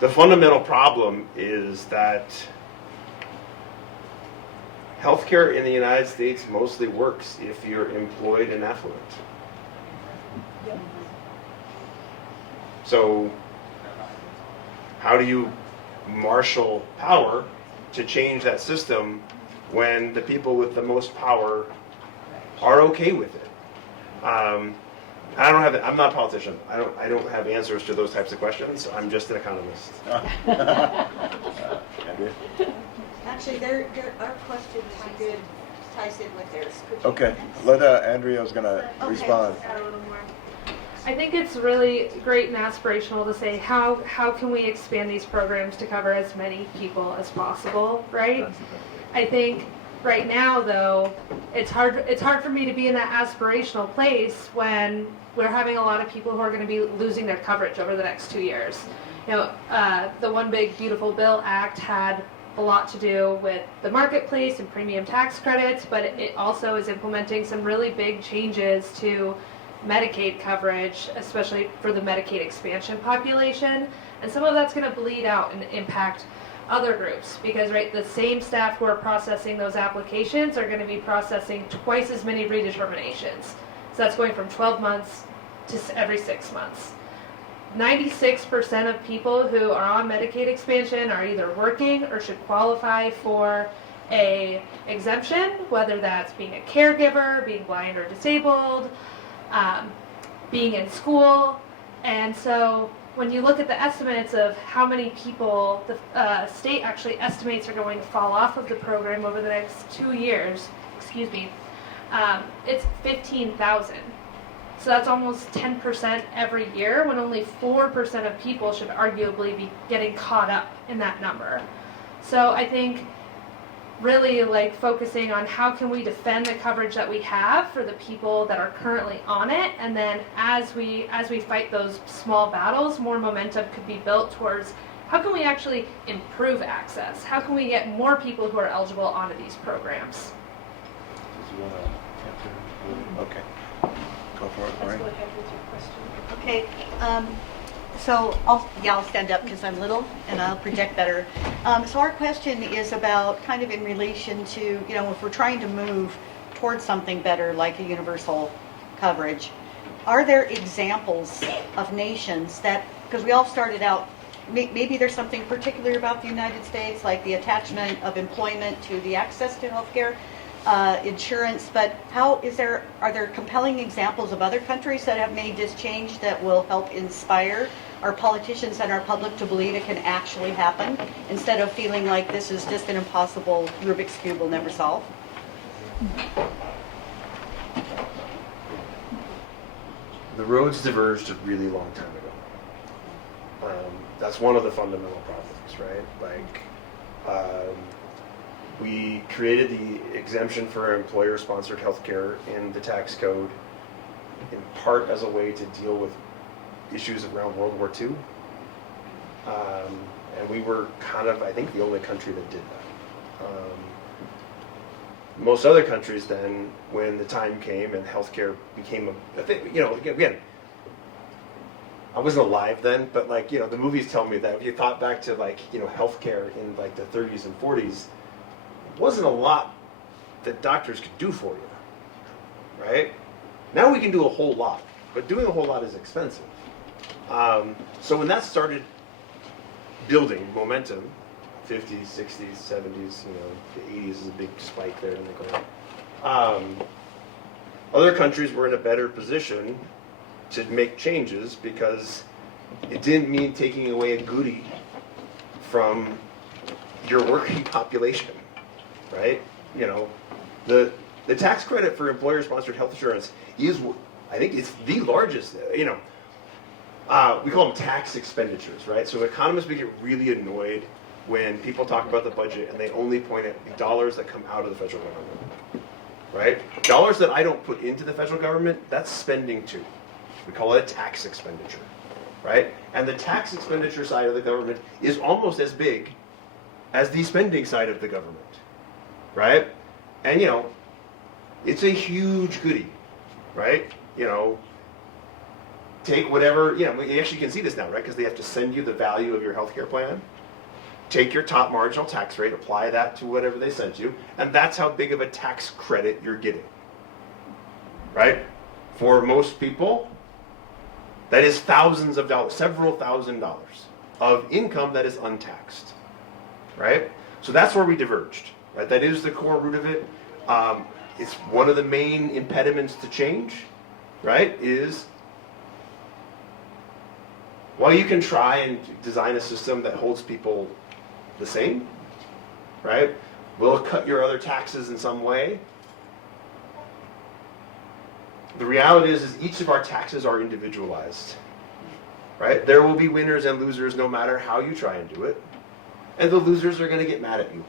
The fundamental problem is that healthcare in the United States mostly works if you're employed and affluent. So how do you marshal power to change that system when the people with the most power are okay with it? I'm not a politician. I don't have answers to those types of questions. I'm just an economist. Actually, our question ties in with theirs. Could you- Okay, Andrea's going to respond. I think it's really great and aspirational to say how can we expand these programs to cover as many people as possible, right? I think right now though, it's hard for me to be in that aspirational place when we're having a lot of people who are going to be losing their coverage over the next 2 years. You know, the One Big Beautiful Bill Act had a lot to do with the marketplace and premium tax credits, but it also is implementing some really big changes to Medicaid coverage, especially for the Medicaid expansion population. And some of that's going to bleed out and impact other groups because, right, the same staff who are processing those applications are going to be processing twice as many redeterminations. So that's going from 12 months to every 6 months. 96% of people who are on Medicaid expansion are either working or should qualify for a exemption, whether that's being a caregiver, being blind or disabled, being in school. And so when you look at the estimates of how many people the state actually estimates are going to fall off of the program over the next 2 years, it's 15,000. So that's almost 10% every year, when only 4% of people should arguably be getting caught up in that number. So I think really like focusing on how can we defend the coverage that we have for the people that are currently on it, and then as we fight those small battles, more momentum could be built towards how can we actually improve access? How can we get more people who are eligible onto these programs? Does you want to answer? Okay. Go for it, Let's Lori. go ahead with your question. Okay, so I'll stand up because I'm little and I'll project better. So our question is about kind of in relation to, you know, if we're trying to move towards something better like a universal coverage, are there examples of nations that, because we all started out, maybe there's something particular about the United States, like the attachment of employment to the access to healthcare, insurance, but are there compelling examples of other countries that have made this change that will help inspire our politicians and our public to believe it can actually happen, instead of feeling like this is just an impossible Rubik's Cube we'll never solve? The roads diverged a really long time ago. That's one of the fundamental problems, right? Like, we created the exemption for employer-sponsored healthcare in the tax code, in part as a way to deal with issues around World War II. And we were kind of, I think, the only country that did that. Most other countries then, when the time came and healthcare became a thing, you know, again, I wasn't alive then, but like, you know, the movies tell me that if you thought back to like, you know, healthcare in like the 30s and 40s, wasn't a lot that doctors could do for you, right? Now we can do a whole lot, but doing a whole lot is expensive. So when that started building momentum, 50s, 60s, 70s, you know, the 80s is a big spike there. Other countries were in a better position to make changes because it didn't mean taking away a goodie from your working population. Right? You know, the tax credit for employer-sponsored health insurance is, I think it's the largest, you know, we call them tax expenditures, right? So economists, we get really annoyed when people talk about the budget and they only point at the dollars that come out of the federal government, right? Dollars that I don't put into the federal government, that's spending too. We call it a tax expenditure, right? And the tax expenditure side of the government is almost as big as the spending side of the government. Right? And, you know, it's a huge goodie, right? You know, take whatever, you know, you actually can see this now, right? Because they have to send you the value of your healthcare plan. Take your top marginal tax rate, apply that to whatever they sent you, and that's how big of a tax credit you're getting. Right? For most people, that is thousands of dollars, several $1,000s of income that is untaxed. Right? So that's where we diverged. Right? That is the core root of it. It's one of the main impediments to change, right? Is while you can try and design a system that holds people the same, right? Will cut your other taxes in some way. The reality is each of our taxes are individualized, right? There will be winners and losers no matter how you try and do it. And the losers are going to get mad at you.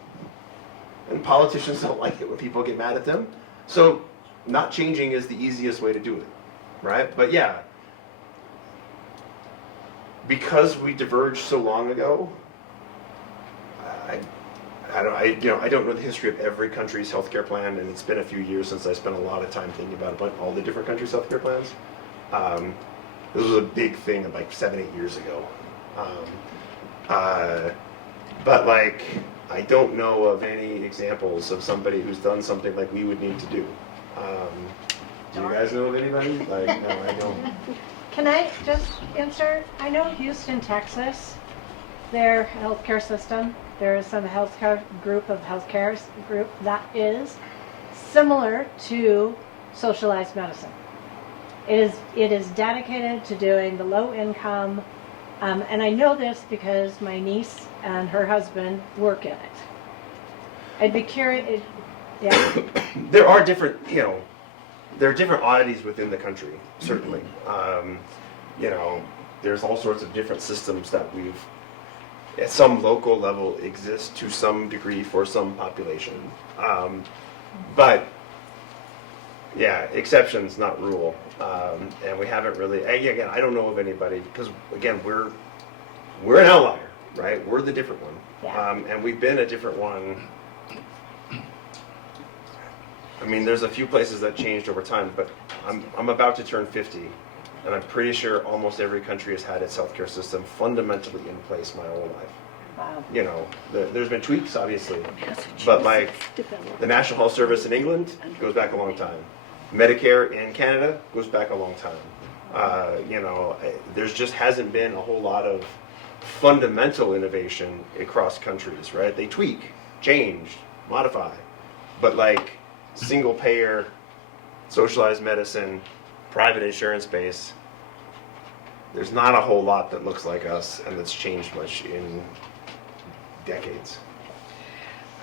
And politicians don't like it when people get mad at them. So not changing is the easiest way to do it, right? But yeah, because we diverged so long ago, I don't know the history of every country's healthcare plan, and it's been a few years since I spent a lot of time thinking about all the different countries' healthcare plans. This was a big thing like 7-8 years ago. But like, I don't know of any examples of somebody who's done something like we would need to do. Do you guys know of anybody? Like, no, I don't. Can I just answer? I know Houston, Texas, their healthcare system, there is some healthcare group that is similar to socialized medicine. It is dedicated to doing the low income, and I know this because my niece and her husband work in it. I'd be curious. Yeah. There are different, there are different oddities within the country, certainly. There's all sorts of different systems that we've, at some local level, exist to some degree for some population. But, yeah, exceptions, not rule. And we haven't really, again, I don't know of anybody, because, again, we're an outlier, right? We're the different one. Yeah. And we've been a different one. I mean, there's a few places that changed over time, but I'm about to turn 50, and I'm pretty sure almost every country has had its healthcare system fundamentally in place my whole life. Wow. There's been tweaks, obviously, but like the National Health Service in England goes back a long time. Medicare in Canada goes back a long time. There's just hasn't been a whole lot of fundamental innovation across countries, right? They tweak, change, modify, but like single payer, socialized medicine, private insurance base, there's not a whole lot that looks like us and that's changed much in decades.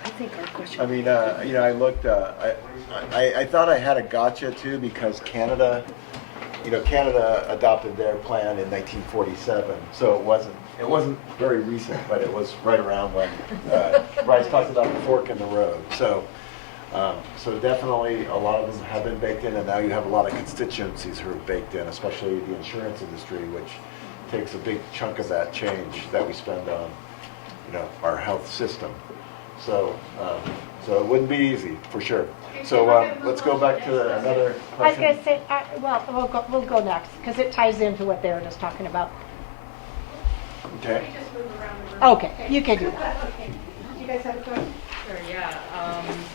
I think our question. I mean, I looked, I thought I had a gotcha too, because Canada adopted their plan in 1947, so it wasn't very recent, but it was right around when Bryce talked about the fork in the road. So definitely a lot of them have been baked in, and now you have a lot of constituencies who are baked in, especially the insurance industry, which takes a big chunk of that change that we spend on, our health system. So it wouldn't be easy, for sure. So let's go back to another I was question. going to say, we'll go next, because it ties into what they were just talking about. Okay. Okay, you can do that. Do you guys have a question? Sure, yeah.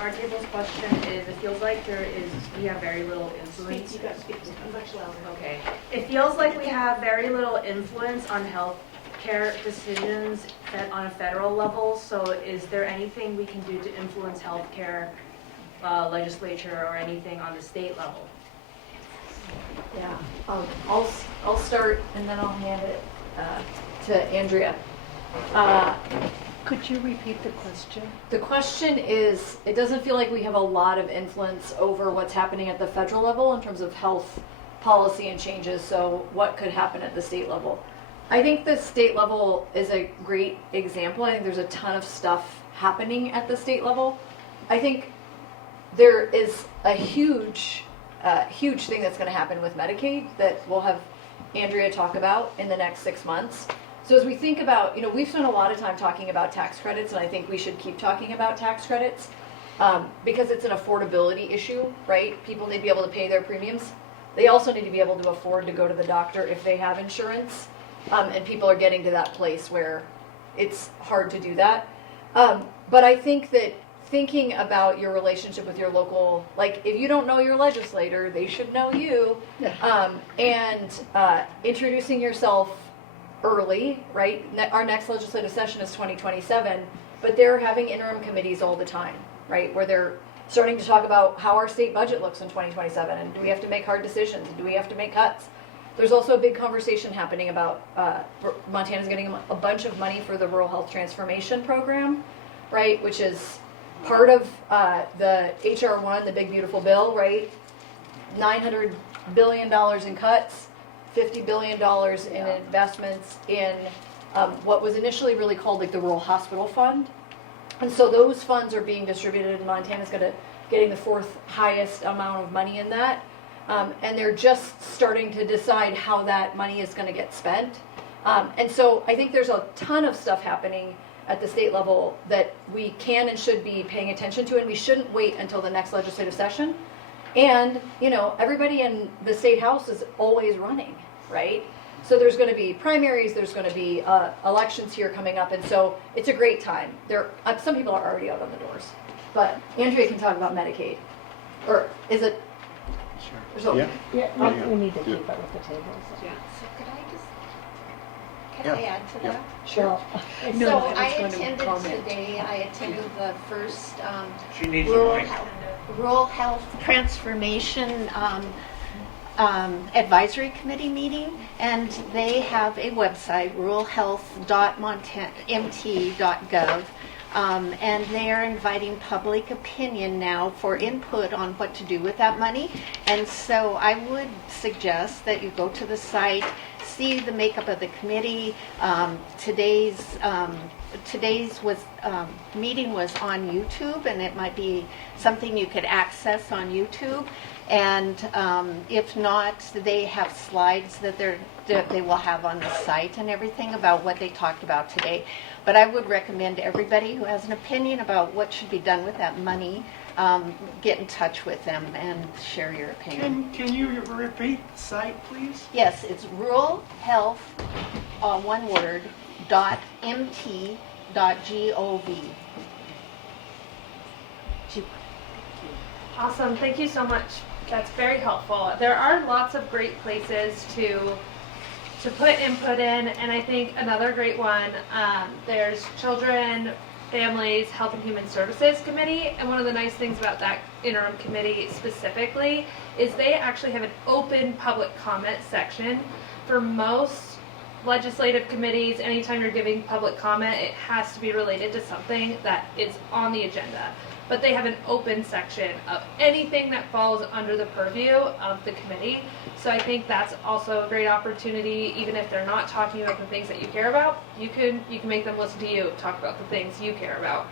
Our table's question is, it feels like we have very little influence. You got to speak much louder. Okay. It feels like we have very little influence on health care decisions on a federal level. So is there anything we can do to influence healthcare legislature or anything on the state level? Yeah, I'll start and then I'll hand it to Andrea. Could you repeat the question? The question is, it doesn't feel like we have a lot of influence over what's happening at the federal level in terms of health policy and changes, so what could happen at the state level? I think the state level is a great example. I think there's a ton of stuff happening at the state level. I think there is a huge thing that's going to happen with Medicaid that we'll have Andrea talk about in the next 6 months. So as we think about, we've spent a lot of time talking about tax credits, and I think we should keep talking about tax credits because it's an affordability issue, right? People need to be able to pay their premiums. They also need to be able to afford to go to the doctor if they have insurance, and people are getting to that place where it's hard to do that. But I think that thinking about your relationship with your local, like if you don't know your legislator, they should know you, and introducing yourself early, right? Our next legislative session is 2027, but they're having interim committees all the time, right? Where they're starting to talk about how our state budget looks in 2027, and do we have to make hard decisions, and do we have to make cuts? There's also a big conversation happening about Montana's getting a bunch of money for the Rural Health Transformation Program, right? Which is part of the HR1, the big beautiful bill, right? $900 billion in cuts, $50 billion in investments in what was initially really called like the Rural Hospital Fund. And so those funds are being distributed, and Montana's getting the fourth highest amount of money in that. And they're just starting to decide how that money is going to get spent. And so I think there's a ton of stuff happening at the state level that we can and should be paying attention to, and we shouldn't wait until the next legislative session. And, you know, everybody in the state house is always running, right? So there's going to be primaries, there's going to be elections here coming up, and so it's a great time. Some people are already out on the doors, but Andrea can talk about Medicaid. Or is it? Sure. Yeah, we need to keep it with the table. So. So could I just, can I add to that? Sure. So I attended today, I attended the first She needs a rural mic. rural health transformation advisory committee meeting, and they have a website, ruralhealth.mt.gov, and they are inviting public opinion now for input on what to do with that money. And so I would suggest that you go to the site, see the makeup of the committee. Today's meeting was on YouTube, and it might be something you could access on YouTube. And if not, they have slides that they will have on the site and everything about what they talked about today. But I would recommend everybody who has an opinion about what should be done with that money, get in touch with them and share your opinion. Can you repeat the site, please? Yes, it's rural health, one word, .mt.gov. Awesome, thank you so much. That's very helpful. There are lots of great places to put input in, and I think another great one, there's Children, Families, Health and Human Services Committee, and one of the nice things about that interim committee specifically is they actually have an open public comment section. For most legislative committees, anytime you're giving public comment, it has to be related to something that is on the agenda. But they have an open section of anything that falls under the purview of the committee. So I think that's also a great opportunity, even if they're not talking about the things that you care about, you can make them listen to you talk about the things you care about.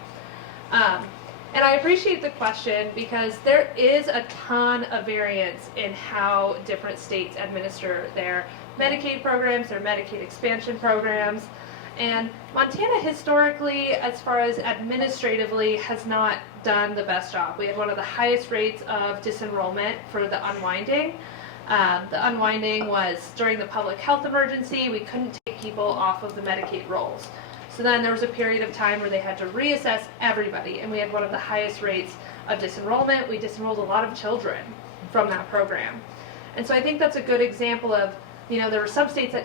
And I appreciate the question because there is a ton of variance in how different states administer their Medicaid programs, their Medicaid expansion programs. And Montana historically, as far as administratively, has not done the best job. We had one of the highest rates of disenrollment for the unwinding. The unwinding was during the public health emergency. We couldn't take people off of the Medicaid rolls. So then there was a period of time where they had to reassess everybody, and we had one of the highest rates of disenrollment. We disenrolled a lot of children from that program. And so I think that's a good example of, there were some states that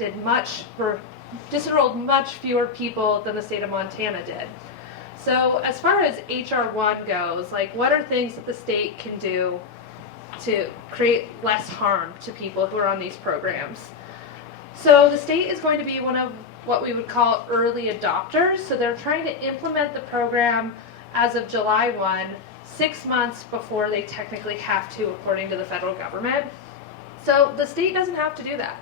disenrolled much fewer people than the state of Montana did. So as far as HR 1 goes, what are things that the state can do to create less harm to people who are on these programs? So the state is going to be one of what we would call early adopters. So they're trying to implement the program as of July 1, 6 months before they technically have to, according to the federal government. So the state doesn't have to do that.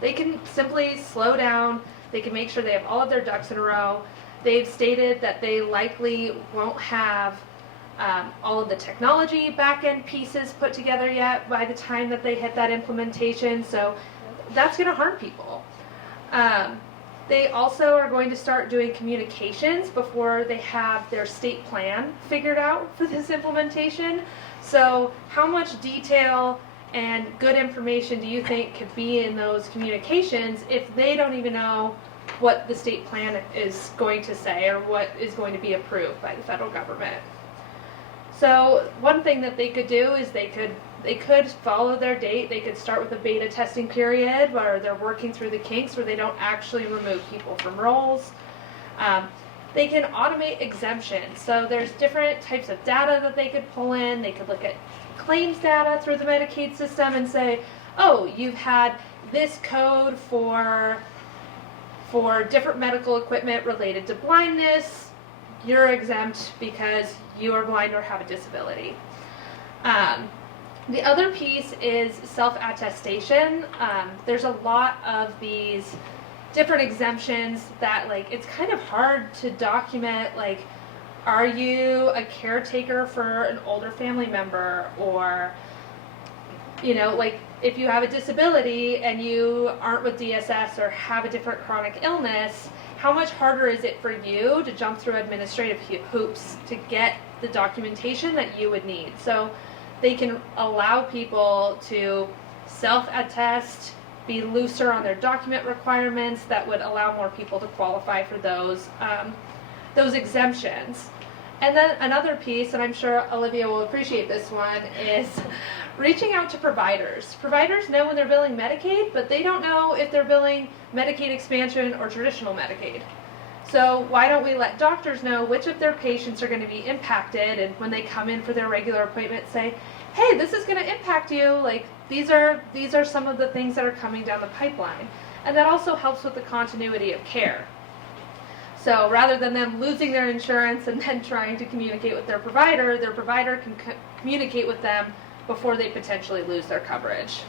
They can simply slow down. They can make sure they have all of their ducks in a row. They've stated that they likely won't have all of the technology back-end pieces put together yet by the time that they hit that implementation. So that's going to harm people. They also are going to start doing communications before they have their state plan figured out for this implementation. So how much detail and good information do you think could be in those communications if they don't even know what the state plan is going to say or what is going to be approved by the federal government? So one thing that they could do is they could follow their date. They could start with a beta testing period where they're working through the kinks where they don't actually remove people from roles. They can automate exemptions. So there's different types of data that they could pull in. They could look at claims data through the Medicaid system and say, oh, you've had this code for different medical equipment related to blindness. You're exempt because you are blind or have a disability. The other piece is self-attestation. There's a lot of these different exemptions that, like, it's kind of hard to document, like, are you a caretaker for an older family member, or, you know, like, if you have a disability and you aren't with DSS or have a different chronic illness, how much harder is it for you to jump through administrative hoops to get the documentation that you would need? So they can allow people to self-attest, be looser on their document requirements that would allow more people to qualify for those exemptions. And then another piece, and I'm sure Olivia will appreciate this one, is reaching out to providers. Providers know when they're billing Medicaid, but they don't know if they're billing Medicaid expansion or traditional Medicaid. So why don't we let doctors know which of their patients are going to be impacted, and when they come in for their regular appointment say, hey, this is going to impact you, like these are some of the things that are coming down the pipeline. And that also helps with the continuity of care. So rather than them losing their insurance and then trying to communicate with their provider can communicate with them before they potentially lose their coverage.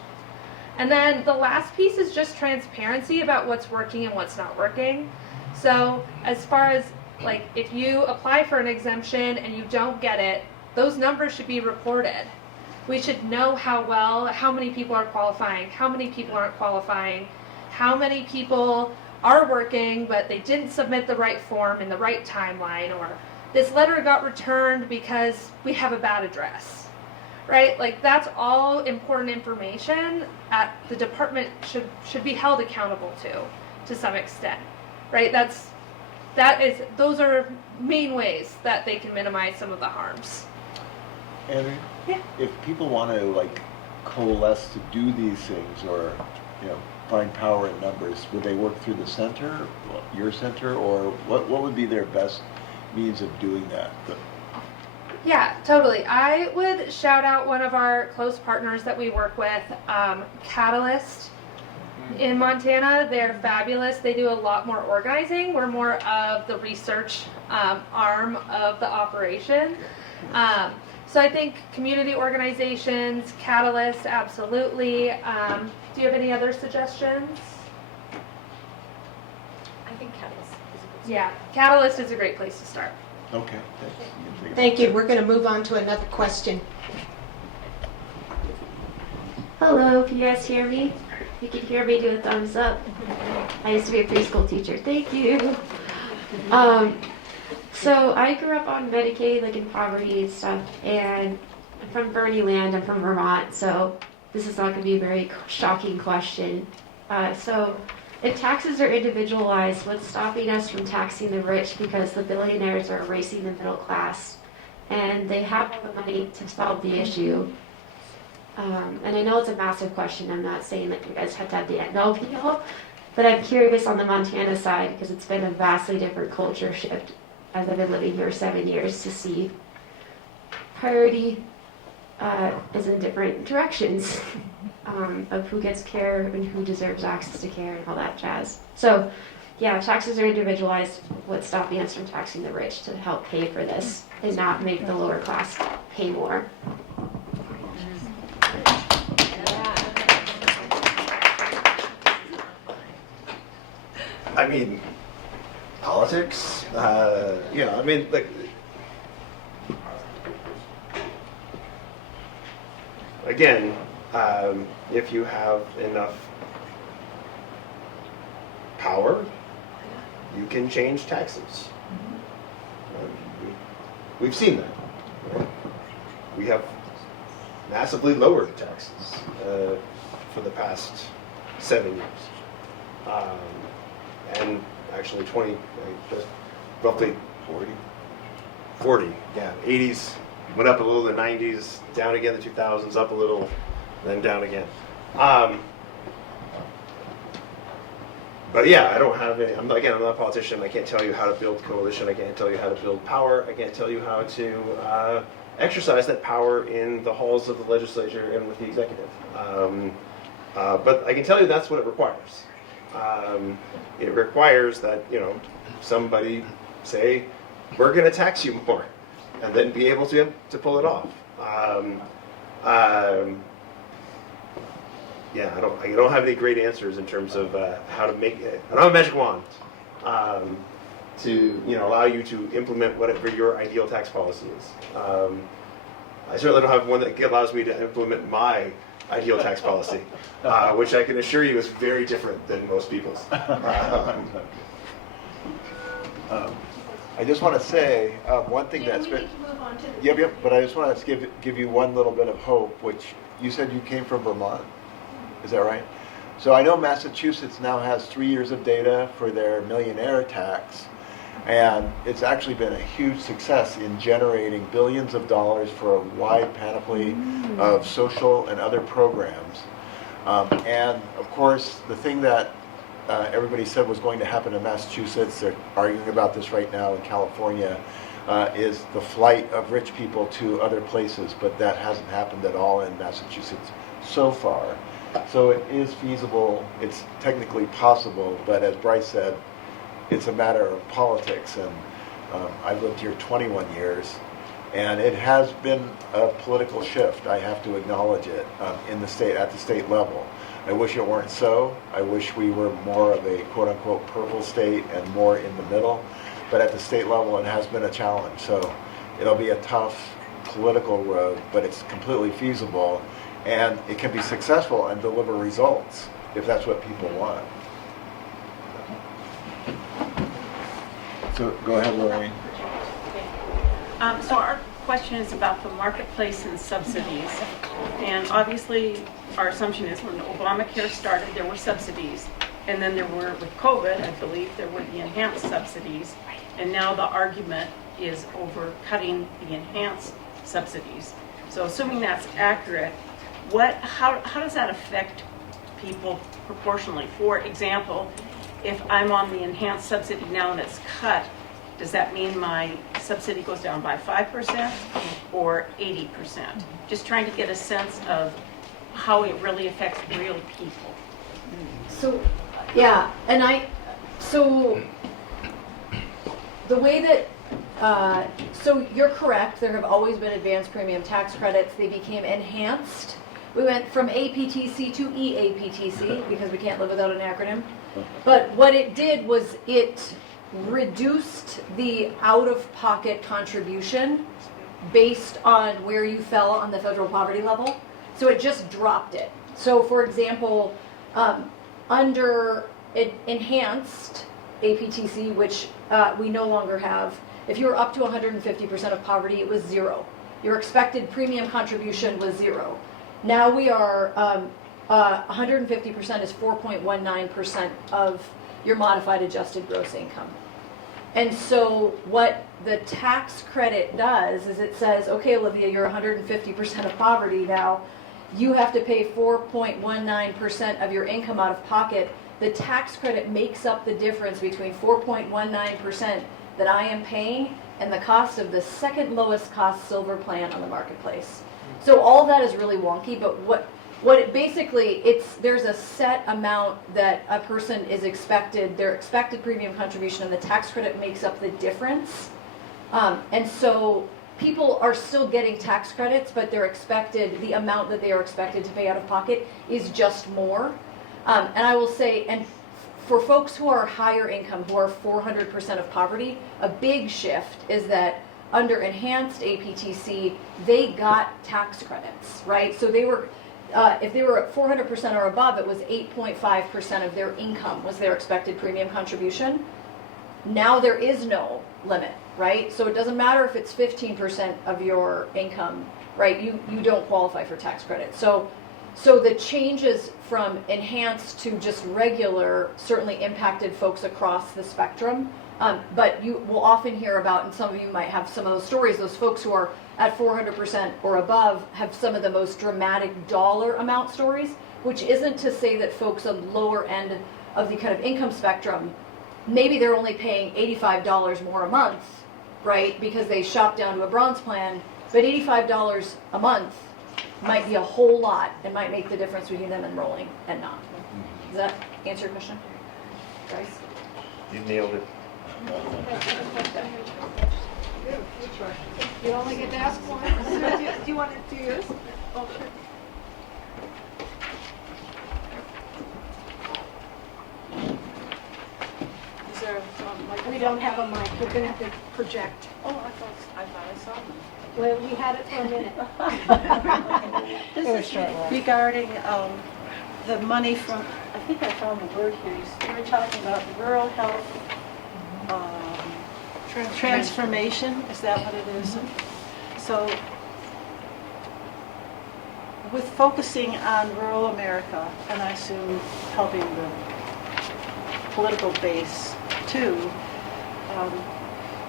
And then the last piece is just transparency about what's working and what's not working. So as far as, like, if you apply for an exemption and you don't get it, those numbers should be reported. We should know how many people are qualifying, how many people aren't qualifying, how many people are working but they didn't submit the right form in the right timeline, or this letter got returned because we have a bad address, right? Like, that's all important information at the department should be held accountable to some extent, right? Those are main ways that they can minimize some of the harms. Andrew? Yeah. If people want to, like, coalesce to do these things, or, you know, find power in numbers, would they work through the center, your center, or what would be their best means of doing that? Yeah, totally. I would shout out one of our close partners that we work with, Catalyst in Montana. They're fabulous. They do a lot more organizing. We're more of the research arm of the operation. So I think community organizations, Catalyst, absolutely. Do you have any other suggestions? I think Catalyst is a good Yeah, Catalyst is a great place to start. Okay, thanks. Thank you. We're going to move on to another question. Hello, can you guys hear me? If you can hear me, do a thumbs up. I used to be a preschool teacher. Thank you. So I grew up on Medicaid, like in poverty and stuff, and I'm from Bernie land. I'm from Vermont, so this is not going to be a very shocking question. So if taxes are individualized, what's stopping us from taxing the rich? Because the billionaires are erasing the middle class, and they have all the money to solve the issue. And I know it's a massive question. I'm not saying that you guys have to have the end-all be-all, but I'm curious on the Montana side, because it's been a vastly different culture shift as I've been living here 7 years, to see priority is in different directions of who gets care and who deserves access to care and all that jazz. So yeah, taxes are individualized. What's stopping us from taxing the rich to help pay for this and not make the lower class pay more? I mean, politics. I mean, like, again, if you have enough power, you can change taxes. We've seen that. Right? We have massively lowered taxes for the past 7 years. And actually roughly 40, yeah, 80s, went up a little in the 90s, down again in the 2000s, up a little, then down again. But yeah, I don't have any, I'm not a politician. I can't tell you how to build coalition. I can't tell you how to build power. I can't tell you how to exercise that power in the halls of the legislature and with the executive. But I can tell you that's what it requires. It requires that, somebody say, we're going to tax you more, and then be able to pull it off. Yeah, I don't have any great answers in terms of how to make it. I don't have a magic wand to allow you to implement whatever your ideal tax policy is. I certainly don't have one that allows me to implement my ideal tax policy, which I can assure you is very different than most people's. I just want to say one thing that's been. Yep. But I just want to give you one little bit of hope, which you said you came from Vermont. Is that right? So I know Massachusetts now has 3 years of data for their millionaire tax, and it's actually been a huge success in generating billions of dollars for a wide panoply of social and other programs. And of course, the thing that everybody said was going to happen in Massachusetts, they're arguing about this right now in California, is the flight of rich people to other places, but that hasn't happened at all in Massachusetts so far. So it is feasible, it's technically possible, but as Bryce said, it's a matter of politics, and I've lived here 21 years, and it has been a political shift. I have to acknowledge it at the state level. I wish it weren't so. I wish we were more of a quote-unquote purple state and more in the middle, but at the state level it has been a challenge. So it'll be a tough political road, but it's completely feasible, and it can be successful and deliver results if that's what people want. So go ahead, Lorraine. So our question is about the marketplace and subsidies. And obviously, our assumption is when Obamacare started, there were subsidies. And then there were, with COVID, I believe, there were the enhanced subsidies. And now the argument is over cutting the enhanced subsidies. So assuming that's accurate, how does that affect people proportionally? For example, if I'm on the enhanced subsidy now and it's cut, does that mean my subsidy goes down by 5% or 80%? Just trying to get a sense of how it really affects real people. So, yeah, and so the way that, so you're correct, there have always been advanced premium tax credits. They became enhanced. We went from APTC to EAPTC because we can't live without an acronym. But what it did was it reduced the out-of-pocket contribution based on where you fell on the federal poverty level. So it just dropped it. So for example, under enhanced APTC, which we no longer have, if you were up to 150% of poverty, it was 0. Your expected premium contribution was 0. Now we are 150% is 4.19% of your modified adjusted gross income. And so what the tax credit does is it says, okay, Olivia, you're 150% of poverty now. You have to pay 4.19% of your income out of pocket. The tax credit makes up the difference between 4.19% that I am paying and the cost of the second lowest cost silver plan on the marketplace. So all that is really wonky, but what it basically, there's a set amount that a person is expected, their expected premium contribution, and the tax credit makes up the difference. And so people are still getting tax credits, but the amount that they are expected to pay out of pocket is just more. And I will say, and for folks who are higher income, who are 400% of poverty, a big shift is that under enhanced APTC, they got tax credits, right? So they were, if they were at 400% or above, it was 8.5% of their income was their expected premium contribution. Now there is no limit, right? So it doesn't matter if it's 15% of your income, right? You don't qualify for tax credit. So the changes from enhanced to just regular certainly impacted folks across the spectrum. But you will often hear about, and some of you might have some of those stories, those folks who are at 400% or above have some of the most dramatic dollar amount stories, which isn't to say that folks on the lower end of the kind of income spectrum, maybe they're only paying $85 more a month, right, because they shop down to a bronze plan, but $85 a month might be a whole lot and might make the difference between them enrolling and not. Does that answer your question, Bryce? You nailed it. You only get to ask one. Do you want to do yours? Oh, sure. Is there, We don't have a mic, you're gonna have to project. oh, I thought I saw them. Well, we had it for a minute. This is regarding the money from, I think I found the word here. You were talking about the rural health transformation, is that what it is? So with focusing on rural America, and I assume helping the political base too,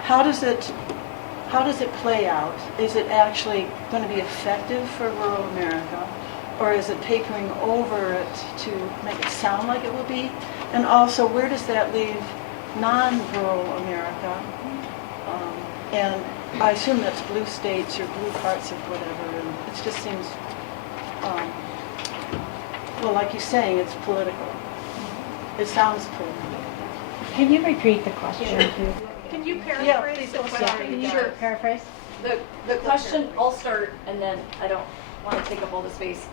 how does it play out? Is it actually going to be effective for rural America? Or is it papering over it to make it sound like it will be? And also, where does that leave non-rural America? And I assume that's blue states or blue parts of whatever, and it just seems, well, like you're saying, it's political. It sounds political. Can you repeat the question? Can you Yeah, paraphrase please, the I'm question? sorry. Can you paraphrase? The question, I'll start, and then I don't want to take up all the space,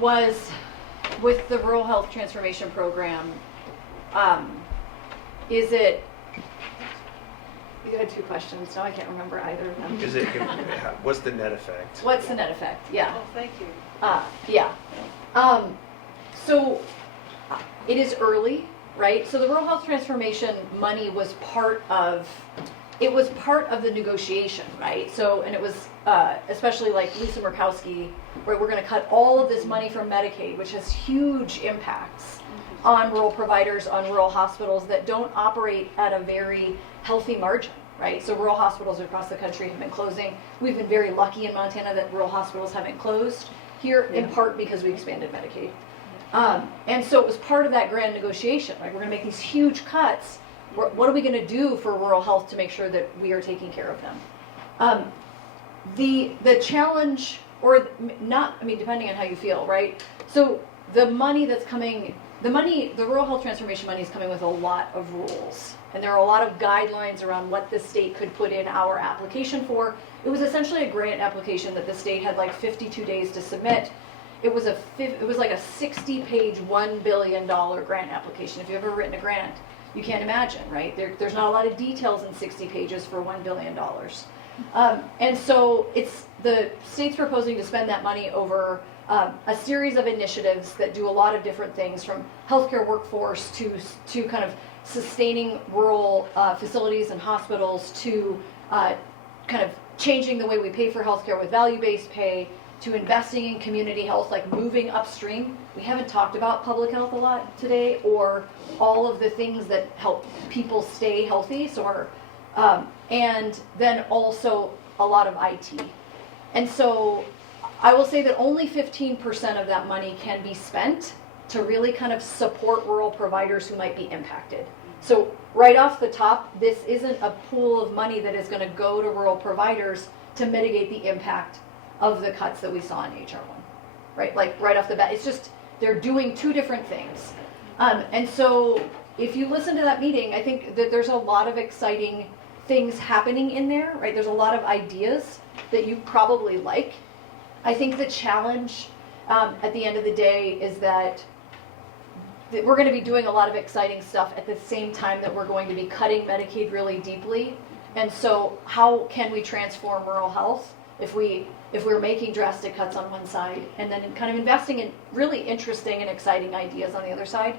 was with the Rural Health Transformation Program, is it, you had two questions, now I can't remember either of them. Is it? What's the net effect? What's the net effect? Yeah. Oh, thank you. Yeah. So it is early, right? So the Rural Health Transformation money was part of the negotiation, right? So, and it was especially like Lisa Murkowski, where we're going to cut all of this money from Medicaid, which has huge impacts on rural providers, on rural hospitals that don't operate at a very healthy margin, right? So rural hospitals across the country have been closing. We've been very lucky in Montana that rural hospitals haven't closed here, in part because we expanded Medicaid. And so it was part of that grand negotiation, right? We're going to make these huge cuts. What are we going to do for rural health to make sure that we are taking care of them? The challenge, or not, I mean, depending on how you feel, right? So the money that's coming, the rural health transformation money is coming with a lot of rules. And there are a lot of guidelines around what the state could put in our application for. It was essentially a grant application that the state had like 52 days to submit. It was like a 60-page, $1 billion grant application. If you've ever written a grant, you can't imagine, right? There's not a lot of details in 60 pages for $1 billion. And so the state's proposing to spend that money over a series of initiatives that do a lot of different things, from healthcare workforce to kind of sustaining rural facilities and hospitals, to kind of changing the way we pay for healthcare with value-based pay, to investing in community health, like moving upstream. We haven't talked about public health a lot today, or all of the things that help people stay healthy. And then also a lot of IT. And so I will say that only 15% of that money can be spent to really kind of support rural providers who might be impacted. So right off the top, this isn't a pool of money that is going to go to rural providers to mitigate the impact of the cuts that we saw in HR1, right? Like right off the bat, it's just, they're doing two different things. And so if you listen to that meeting, I think that there's a lot of exciting things happening in there, right? There's a lot of ideas that you probably like. I think the challenge at the end of the day is that we're going to be doing a lot of exciting stuff at the same time that we're going to be cutting Medicaid really deeply. And so how can we transform rural health if we're making drastic cuts on one side and then kind of investing in really interesting and exciting ideas on the other side?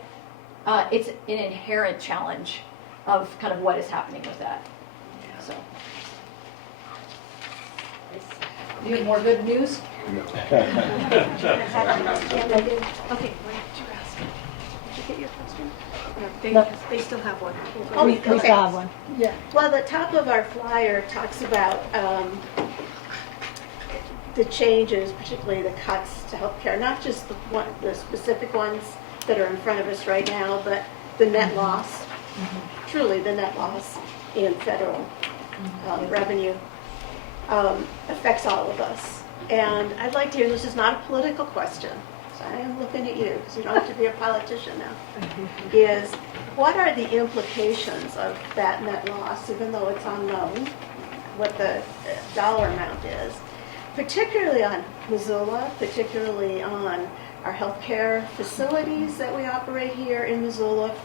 It's an inherent challenge of kind of what is happening with that. So, do you have more good news? Okay, why did you ask? Did you get your question? They still have one. We still have one. Yeah. Well, the top of our flyer talks about the changes, particularly the cuts to healthcare, not just the specific ones that are in front of us right now, but the net loss, truly the net loss in federal revenue affects all of us. And I'd like to hear, this is not a political question, so I am looking at you, because you don't have to be a politician now, is what are the implications of that net loss, even though it's unknown? what the dollar amount is, particularly on Missoula, particularly on our healthcare facilities that we operate here in Missoula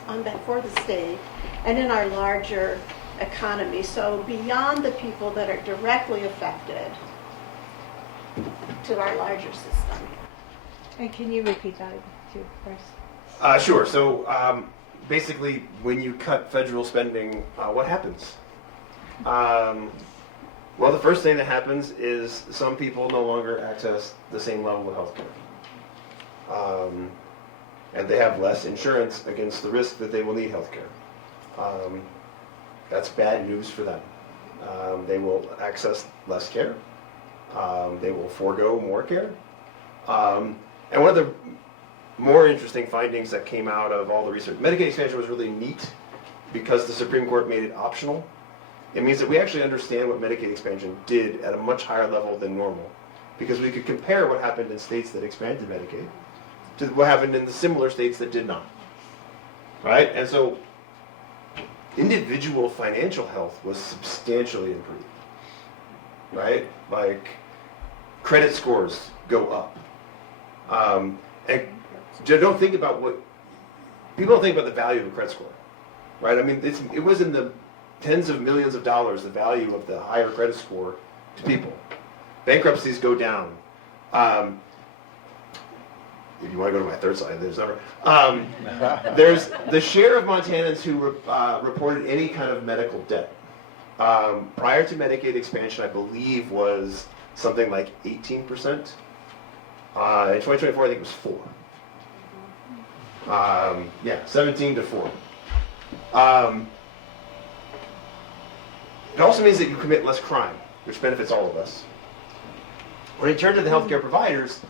for the state, and in our larger economy. So beyond the people that are directly affected to our larger system. And can you repeat that too, Bryce? Sure. So basically, when you cut federal spending, what happens? Well, the first thing that happens is some people no longer access the same level of health care. And they have less insurance against the risk that they will need health care. That's bad news for them. They will access less care. They will forego more care. And one of the more interesting findings that came out of all the research, Medicaid expansion was really neat because the Supreme Court made it optional. It means that we actually understand what Medicaid expansion did at a much higher level than normal, because we could compare what happened in states that expanded Medicaid to what happened in the similar states that did not. Right? And so individual financial health was substantially improved. Right? Like credit scores go up. And don't think about what people don't think about the value of a credit score, right? I mean, it was in the tens of millions of dollars, the value of the higher credit score to people. Bankruptcies go down. If you want to go to my third slide, there's number. There's the share of Montanans who reported any kind of medical debt. Prior to Medicaid expansion, I believe was something like 18%. In 2024, I think it was 4. 17 to 4. It also means that you commit less crime, which benefits all of us. When you turn to the healthcare providers,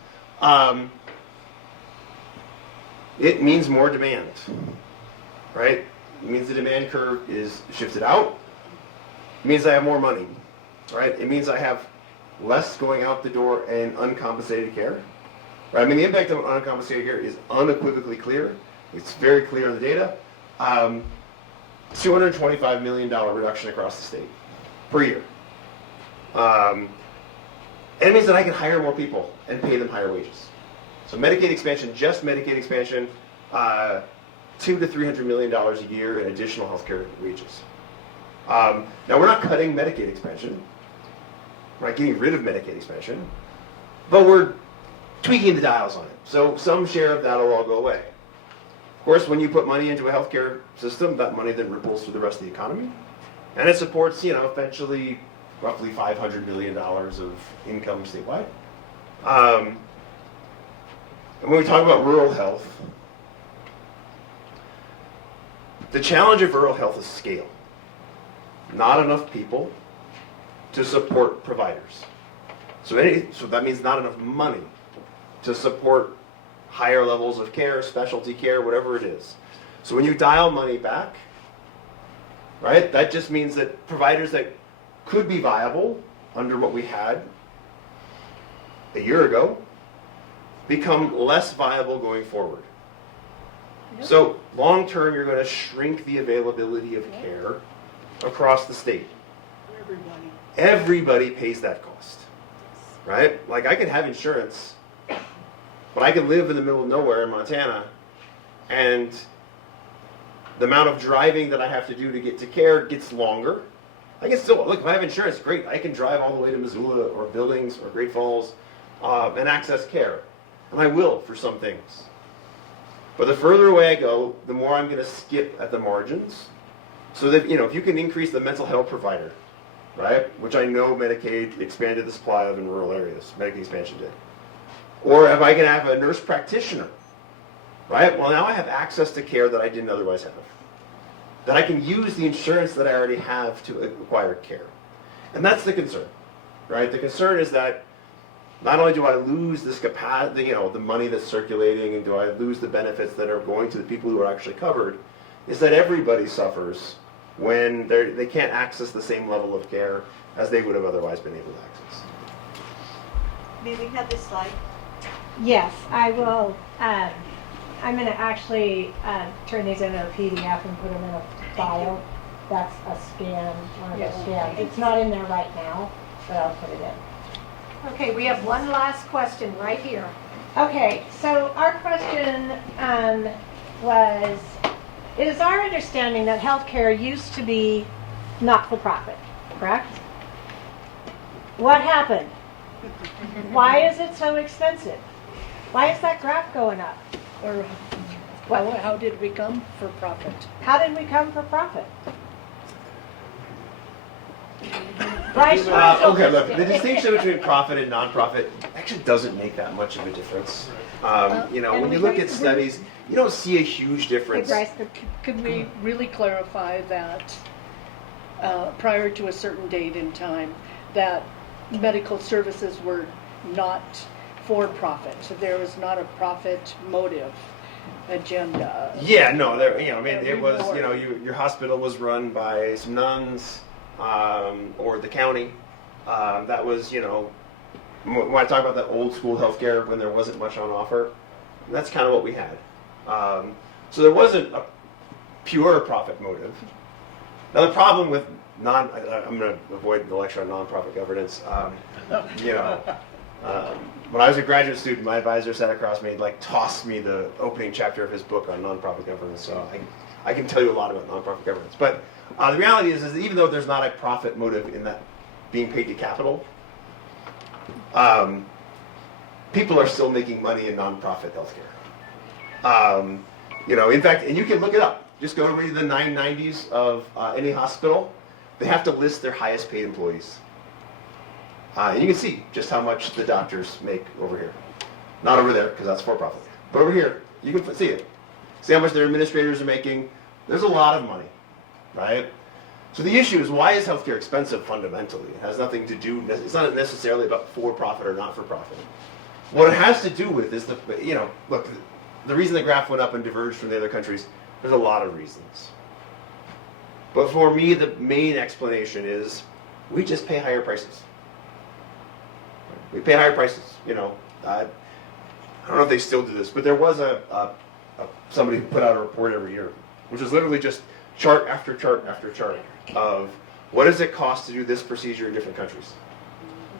it means more demand, right? It means the demand curve is shifted out. It means I have more money, right? It means I have less going out the door in uncompensated care. Right? I mean, the impact of uncompensated care is unequivocally clear. It's very clear in the data. $225 million reduction across the state per year. And it means that I can hire more people and pay them higher wages. So Medicaid expansion, just Medicaid expansion, $200 to $300 million a year in additional healthcare wages. Now we're not cutting Medicaid expansion. We're not getting rid of Medicaid expansion, but we're tweaking the dials on it. So some share of that will all go away. Of course, when you put money into a healthcare system, that money then ripples through the rest of the economy, and it supports, eventually roughly $500 million of income statewide. And when we talk about rural health, the challenge of rural health is scale. Not enough people to support providers. So that means not enough money to support higher levels of care, specialty care, whatever it is. So when you dial money back, right, that just means that providers that could be viable under what we had a year ago become less viable going forward. Yep. So long term, you're going to shrink the availability of care across the state. Everybody pays that cost, right? Like I can have insurance, but I can live in the middle of nowhere in Montana, and the amount of driving that I have to do to get to care gets longer. I can still, look, if I have insurance, great. I can drive all the way to Missoula or Billings or Great Falls and access care. And I will for some things. But the further away I go, the more I'm going to skip at the margins. So that, if you can increase the mental health provider, right, which I know Medicaid expanded the supply of in rural areas, Medicaid expansion did. Or if I can have a nurse practitioner, right, well now I have access to care that I didn't otherwise have. That I can use the insurance that I already have to acquire care. And that's the concern, right? The concern is that not only do I lose this capacity, the money that's circulating, and do I lose the benefits that are going to the people who are actually covered, is that everybody suffers when they can't access the same level of care as they would have otherwise been able to access. May we have this slide? Yes, I will. I'm going to actually turn these into a PDF and put them in a file. That's a scan, one of those scans. It's not in there right now, but I'll put it in. Okay, we have one last question right here. Okay, so our question was, it is our understanding that healthcare used to be not-for-profit, correct? What happened? Why is it so expensive? Why is that graph going up? Or how did we come for profit? How did we come for profit? Bryce, Okay, look, the distinction between profit and nonprofit actually doesn't make that much of a difference. You know, when you look at studies, you don't see a huge difference. Hey, Bryce, could we really clarify that prior to a certain date in time, that medical services were not for profit? There was not a profit motive agenda. Yeah, no, there. You know, I mean, it was. You know, your hospital was run by some nuns, or the county. That was, you know, when I talk about that old school healthcare when there wasn't much on offer, that's kind of what we had. So there wasn't a pure profit motive. Now the problem with I'm going to avoid the lecture on nonprofit governance. You know, when I was a graduate student, my advisor sat across me and like tossed me the opening chapter of his book on nonprofit governance. So I can tell you a lot about nonprofit governance. But the reality is that even though there's not a profit motive in that being paid to capital, people are still making money in nonprofit healthcare. You know, in fact, and you can look it up. Just go read the 990s of any hospital. They have to list their highest paid employees. And you can see just how much the doctors make over here. Not over there, because that's for profit. But over here, you can see it. See how much their administrators are making. There's a lot of money, right? So the issue is, why is healthcare expensive fundamentally? It has nothing to do, it's not necessarily about for-profit or not-for-profit. What it has to do with is, you know, look, the reason the graph went up and diverged from the other countries, there's a lot of reasons. But for me, the main explanation is we just pay higher prices. We pay higher prices, you know. I don't know if they still do this, but there was somebody who put out a report every year, which is literally just chart after chart after chart of what does it cost to do this procedure in different countries?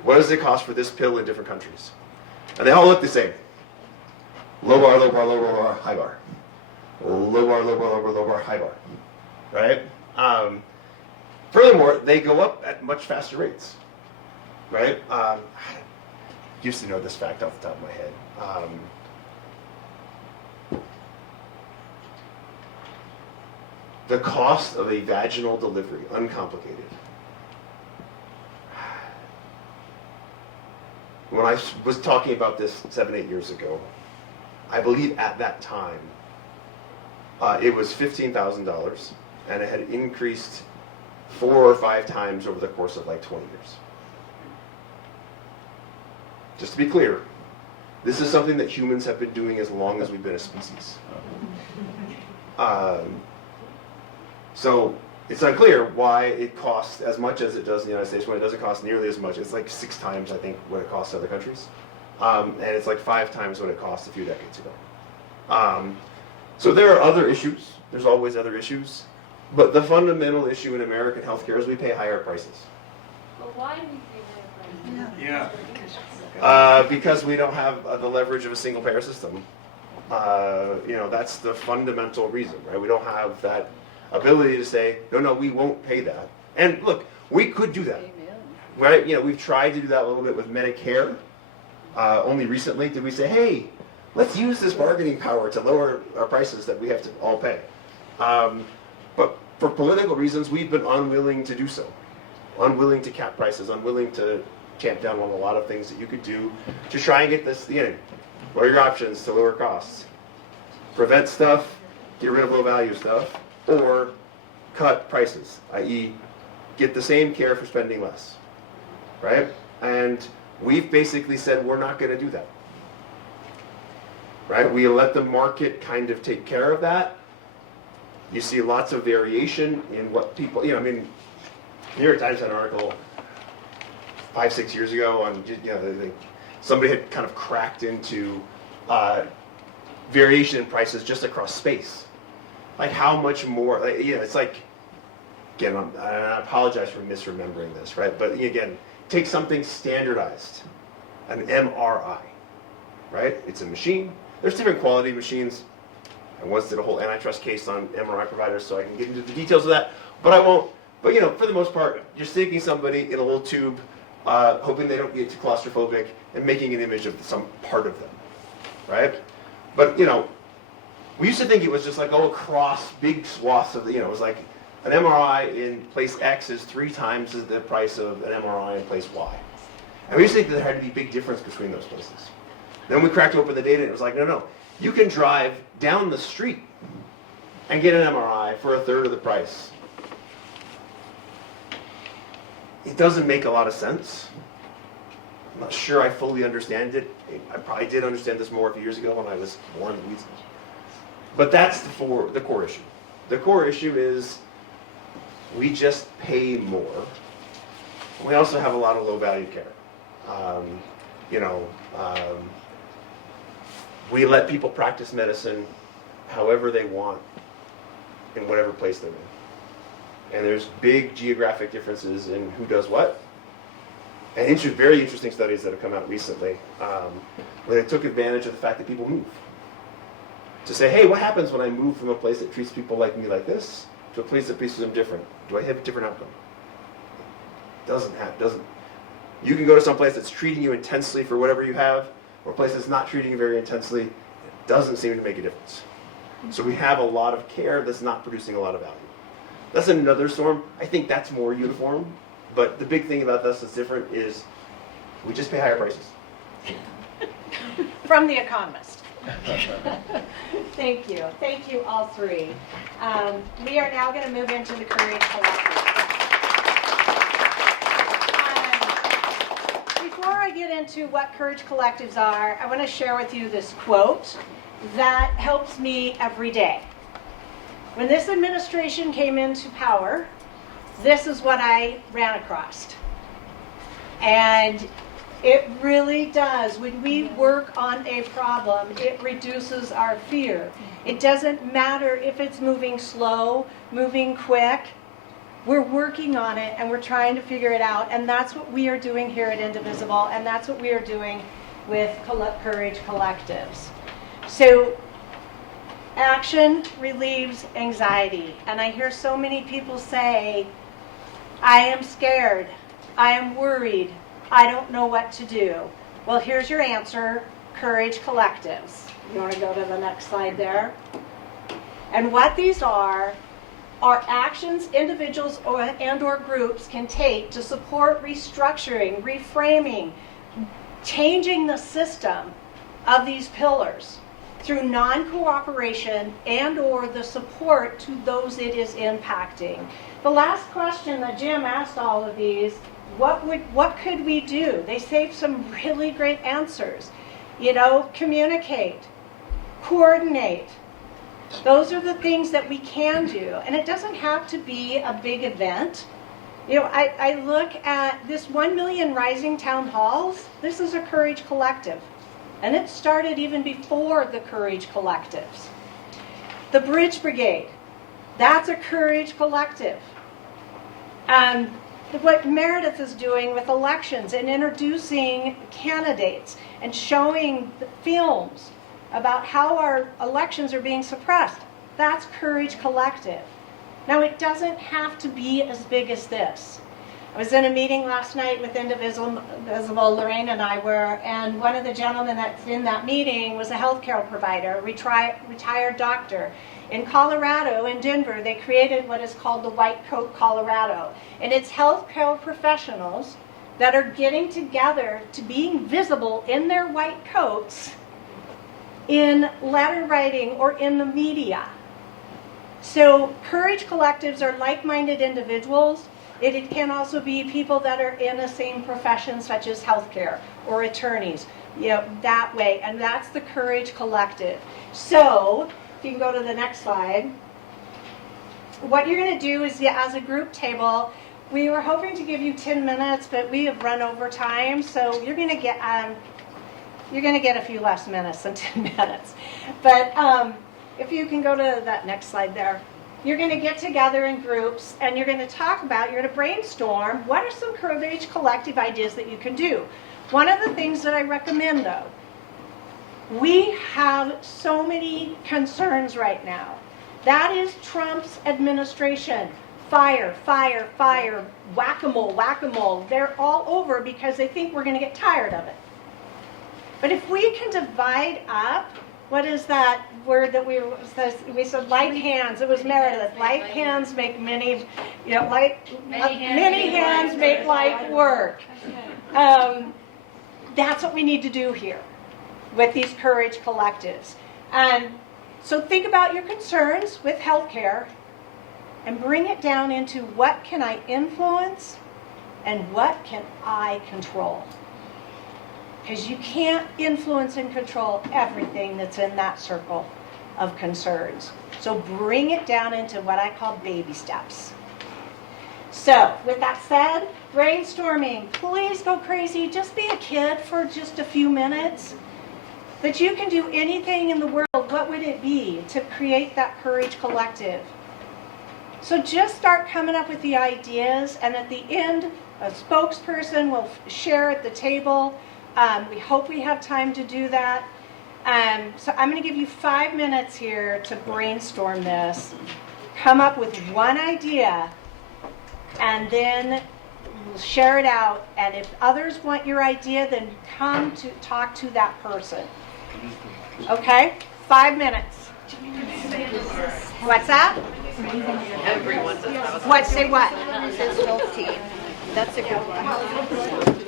What does it cost for this pill in different countries? And they all look the same. Low bar, low bar, low bar, low bar, high bar. Low bar, low bar, low bar, low bar, high bar. Right? Furthermore, they go up at much faster rates. Right? I used to know this fact off the top of my head. The cost of a vaginal delivery, uncomplicated. When I was talking about this 7-8 years ago, I believe at that time, it was $15,000, and it had increased 4 or 5 times over the course of like 20 years. Just to be clear, this is something that humans have been doing as long as we've been a species. So it's unclear why it costs as much as it does in the United States when it doesn't cost nearly as much. It's like 6 times, I think, what it costs in other countries. And it's like 5 times what it cost a few decades ago. So there are other issues. There's always other issues. But the fundamental issue in American healthcare is we pay higher prices. But why do we pay higher prices? Yeah. Because we don't have the leverage of a single payer system. You know, that's the fundamental reason, right? We don't have that ability to say, no, we won't pay that. And look, we could do that, right? You know, we've tried to do that a little bit with Medicare. Only recently did we say, hey, let's use this bargaining power to lower our prices that we have to all pay. But for political reasons, we've been unwilling to do so. Unwilling to cap prices, unwilling to tamp down on a lot of things that you could do to try and get this, you know, what are your options to lower costs? Prevent stuff, get rid of low value stuff, or cut prices, i.e. get the same care for spending less, right? And we've basically said we're not going to do that, right? We let the market kind of take care of that. You see lots of variation in what people, you know, I mean, New York Times had an article 5-6 years ago on, you know, somebody had kind of cracked into variation in prices just across space. Like how much more, like, you know, it's like again, I apologize for misremembering this, right? But again, take something standardized, an MRI, right? It's a machine. There's different quality machines. I once did a whole antitrust case on MRI providers, so I can get into the details of that, but I won't. But for the most part, you're sticking somebody in a little tube, hoping they don't get too claustrophobic, and making an image of some part of them, right? But we used to think it was just like across big swaths of it was like an MRI in place X is 3 times the price of an MRI in place Y. And we used to think that there had to be a big difference between those places. Then we cracked open the data and it was like, no, you can drive down the street and get an MRI for 1/3 of the price. It doesn't make a lot of sense. I'm not sure I fully understand it. I probably did understand this more a few years ago when I was more in the weeds. But that's the core issue. The core issue is we just pay more. We also have a lot of low-value care. We let people practice medicine however they want in whatever place they're in. And there's big geographic differences in who does what. And very interesting studies that have come out recently where they took advantage of the fact that people move. To say, hey, what happens when I move from a place that treats people like me like this to a place that treats them different? Do I have a different outcome? Doesn't. You can go to some place that's treating you intensely for whatever you have, or a place that's not treating you very intensely. It doesn't seem to make a difference. So we have a lot of care that's not producing a lot of value. That's another storm. I think that's more uniform. But the big thing about this that's different is we just pay higher prices. From The Economist. Thank you. Thank you, all three. We are now going to move into the Courage Collective. Before I get into what Courage Collectives are, I want to share with you this quote that helps me every day. When this administration came into power, this is what I ran across. And it really does. When we work on a problem, it reduces our fear. It doesn't matter if it's moving slow, moving quick. We're working on it and we're trying to figure it out. And that's what we are doing here at Indivisible. And that's what we are doing with Courage Collectives. So action relieves anxiety. And I hear so many people say, I am scared. I am worried. I don't know what to do. Well, here's your answer, Courage Collectives. You want to go to the next slide there? And what these are actions individuals and/or groups can take to support restructuring, reframing, changing the system of these pillars through non-cooperation and/or the support to those it is impacting. The last question that Jim asked all of these, what could we do? They saved some really great answers. Communicate, coordinate. Those are the things that we can do. And it doesn't have to be a big event. I look at this 1 million rising town halls. This is a Courage Collective. And it started even before the Courage Collectives. The Bridge Brigade, that's a Courage Collective. What Meredith is doing with elections and introducing candidates and showing the films about how our elections are being suppressed, that's Courage Collective. Now, it doesn't have to be as big as this. I was in a meeting last night with Indivisible, Lorraine and I were, and one of the gentlemen that's in that meeting was a healthcare provider, a retired doctor. In Colorado, in Denver, they created what is called the White Coat Colorado. And it's healthcare professionals that are getting together to being visible in their white coats in letter writing or in the media. So Courage Collectives are like-minded individuals. It can also be people that are in the same profession, such as healthcare or attorneys, that way. And that's the Courage Collective. So, if you can go to the next slide. What you're going to do is, as a group table, we were hoping to give you 10 minutes, but we have run over time, so you're going to get a few less minutes than 10 minutes. But if you can go to that next slide there. you're going to get together in groups and you're going to talk about, you're going to brainstorm, what are some courage collective ideas that you can do. One of the things that I recommend though, we have so many concerns right now. That is Trump's administration. Fire, fire, fire, whack-a-mole, whack-a-mole. They're all over because they think we're going to get tired of it. But if we can divide up, what is that word that we said light hands, it was Meredith, light hands make many, many hands make light work. That's what we need to do here with these courage collectives. And so think about your concerns with healthcare and bring it down into what can I influence and what can I control. Because you can't influence and control everything that's in that circle of concerns. So bring it down into what I call baby steps. So with that said, brainstorming, please go crazy. Just be a kid for just a few minutes. That you can do anything in the world, what would it be to create that courage collective? So just start coming up with the ideas, and at the end, a spokesperson will share at the table. We hope we have time to do that. So I'm going to give you 5 minutes here to brainstorm this. Come up with one idea, and then we'll share it out. And if others want your idea, then come to talk to that person. Okay? 5 minutes. What's that? Everyone does that. What? Say what? It says health team. That's a good one.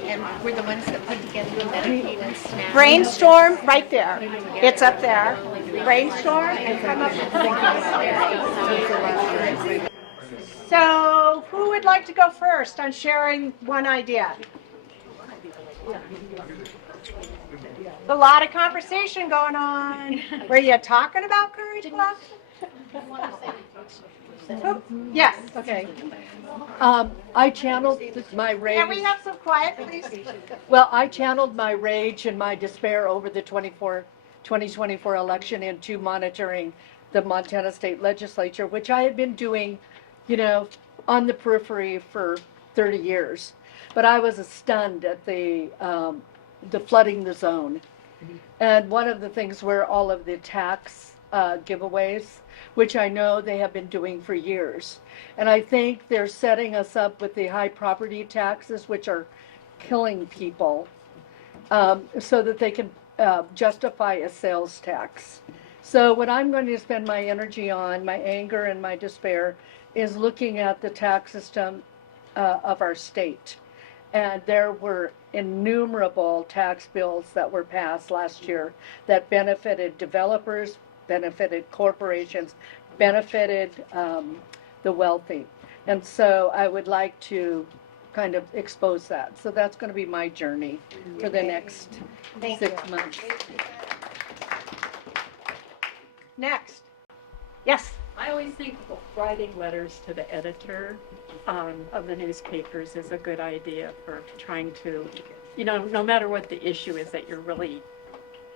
And we're the ones that put together the Medicaid and SNAP. Brainstorm right there. It's up there. Brainstorm and come up with one. So, who would like to go first on sharing one idea? A lot of conversation going on. Were you talking about Courage Club? Yes. Okay. I channeled my rage. Can we have some quiet, please? Well, I channeled my rage and my despair over the 2024 election into monitoring the Montana State Legislature, which I had been doing, on the periphery for 30 years. But I was stunned at the flooding the zone. And one of the things were all of the tax giveaways, which I know they have been doing for years. And I think they're setting us up with the high property taxes, which are killing people, so that they can justify a sales tax. So what I'm going to spend my energy on, my anger and my despair, is looking at the tax system of our state. And there were innumerable tax bills that were passed last year that benefited developers, benefited corporations, benefited the wealthy. And so I would like to kind of expose that. So that's going to be my journey for the next 6 months. Next. Yes. I always think writing letters to the editor of the newspapers is a good idea for trying to, no matter what the issue is that you're really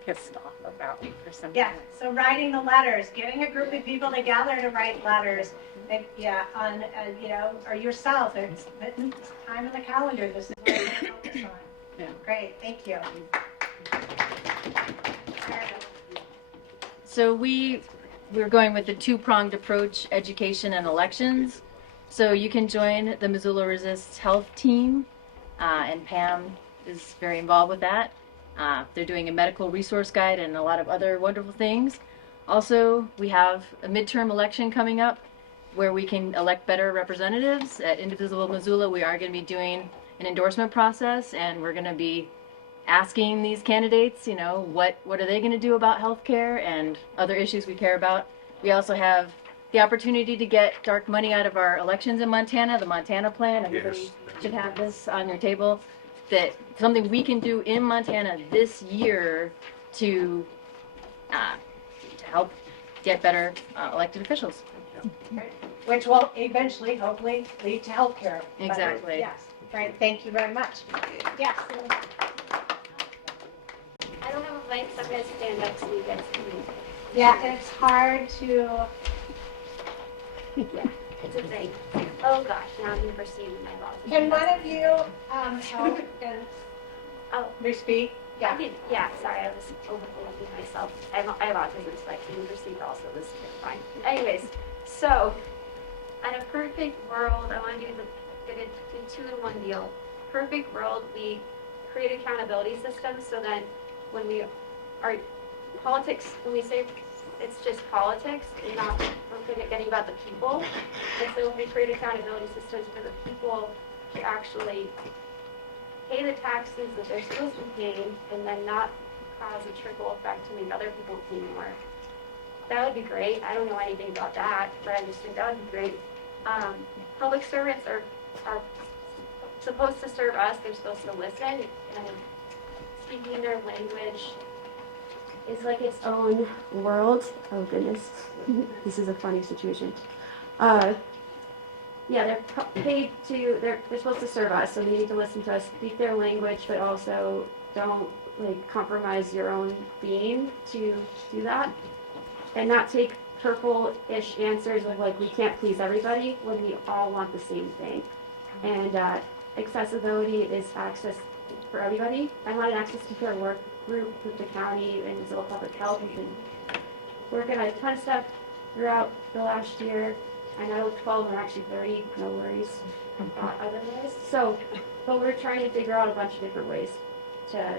pissed off about or something. Yeah, so writing the letters, getting a group of people together to write letters, or yourself, it's time in the calendar, this is what we're going to focus on. Yeah. Great, thank you. So we're going with the two-pronged approach, education and elections. So you can join the Missoula Resists Health team, and Pam is very involved with that. They're doing a medical resource guide and a lot of other wonderful things. Also, we have a midterm election coming up where we can elect better representatives. At Indivisible Missoula, we are going to be doing an endorsement process, and we're going to be asking these candidates, what are they going to do about healthcare and other issues we care about. We also have the opportunity to get dark money out of our elections in Montana, the Montana plan. Everybody should have this on your table. That something we can do in Montana this year to help get better elected officials. Which will eventually, hopefully, lead to health care. Exactly. Yes, right, thank you very much. Yes. I don't have a mic, so I'm going to stand up so you guys can. Yeah, and it's hard to, Yeah, it's a thing. Oh gosh, now I'm perceiving my boss. Can one of you help and re-speak? Yeah. Yeah, sorry, I was overthinking myself. I have autism, so I can perceive also this is fine. Anyways, so, in a perfect world, I want to do the two-in-one deal. Perfect world, we create accountability systems so that when we are politics, when we say it's just politics and not we're forgetting about the people. And so we create accountability systems for the people to actually pay the taxes that they're supposed to be paying and then not cause a trickle effect to make other people pay more. That would be great. I don't know anything about that, but I just think that would be great. Public servants are supposed to serve us. They're supposed to listen, and speaking their language It's like its own world. Oh goodness, this is a funny situation. Yeah, they're paid to. They're supposed to serve us, so they need to listen to us, speak their language, but also don't like compromise your own being to do that, and not take purple-ish answers of like we can't please everybody when we all want the same thing. And accessibility is access for everybody. I want an access to care work group with the county and Missoula Public Health. We've been working on a ton of stuff throughout the last year. I know 12 are actually 30, no worries otherwise. So, but we're trying to figure out a bunch of different ways to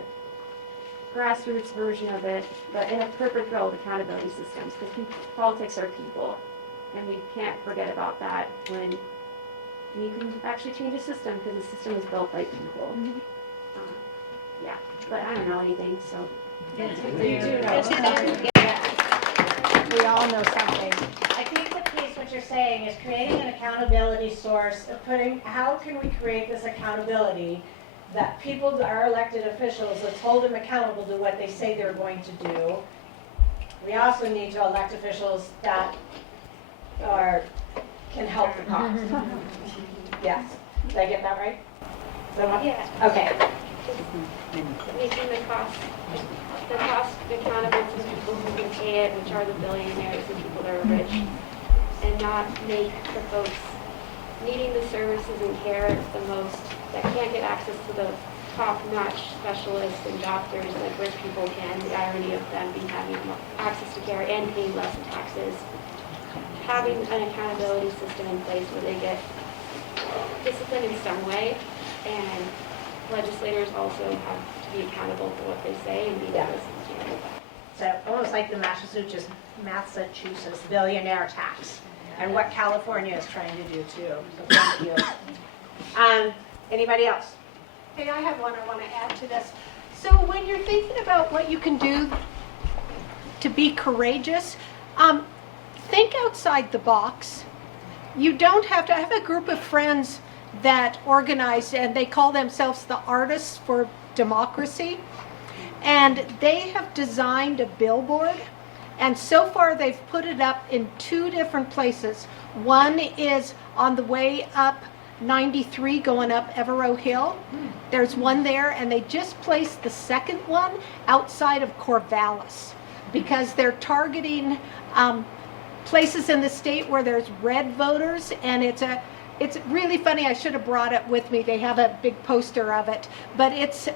grassroots version of it, but in a perfect world, accountability systems, because politics are people, and we can't forget about that when you can actually change a system, because the system is built by people. Yeah, but I don't know anything, so. Yes, you You do know. Yes, you do. Yeah. We all know something. I think the piece what you're saying is creating an accountability source of putting, how can we create this accountability that people, our elected officials, let's hold them accountable to what they say they're going to do. We also need to elect officials that can help the cause. Yes. Did I get that right? Yeah. Okay. Making the cost accountable to the people who can pay it, which are the billionaires and people that are rich, and not make the folks needing the services and care the most that can't get access to the top-notch specialists and doctors like rich people can. The irony of them being having access to care and paying less in taxes. Having an accountability system in place where they get disciplined in some way, and legislators also have to be accountable for what they say and be listened to. So almost like the Massachusetts billionaire tax, and what California is trying to do too. So thank you. Anybody else? Hey, I have one I want to add to this. So when you're thinking about what you can do to be courageous, think outside the box. You don't have to. I have a group of friends that organize, and they call themselves the Artists for Democracy. And they have designed a billboard, and so far they've put it up in 2 different places. One is on the way up 93 going up Evero Hill. There's one there, and they just placed the second one outside of Corvallis because they're targeting places in the state where there's red voters, and it's really funny. I should have brought it with me. They have a big poster of it. But it's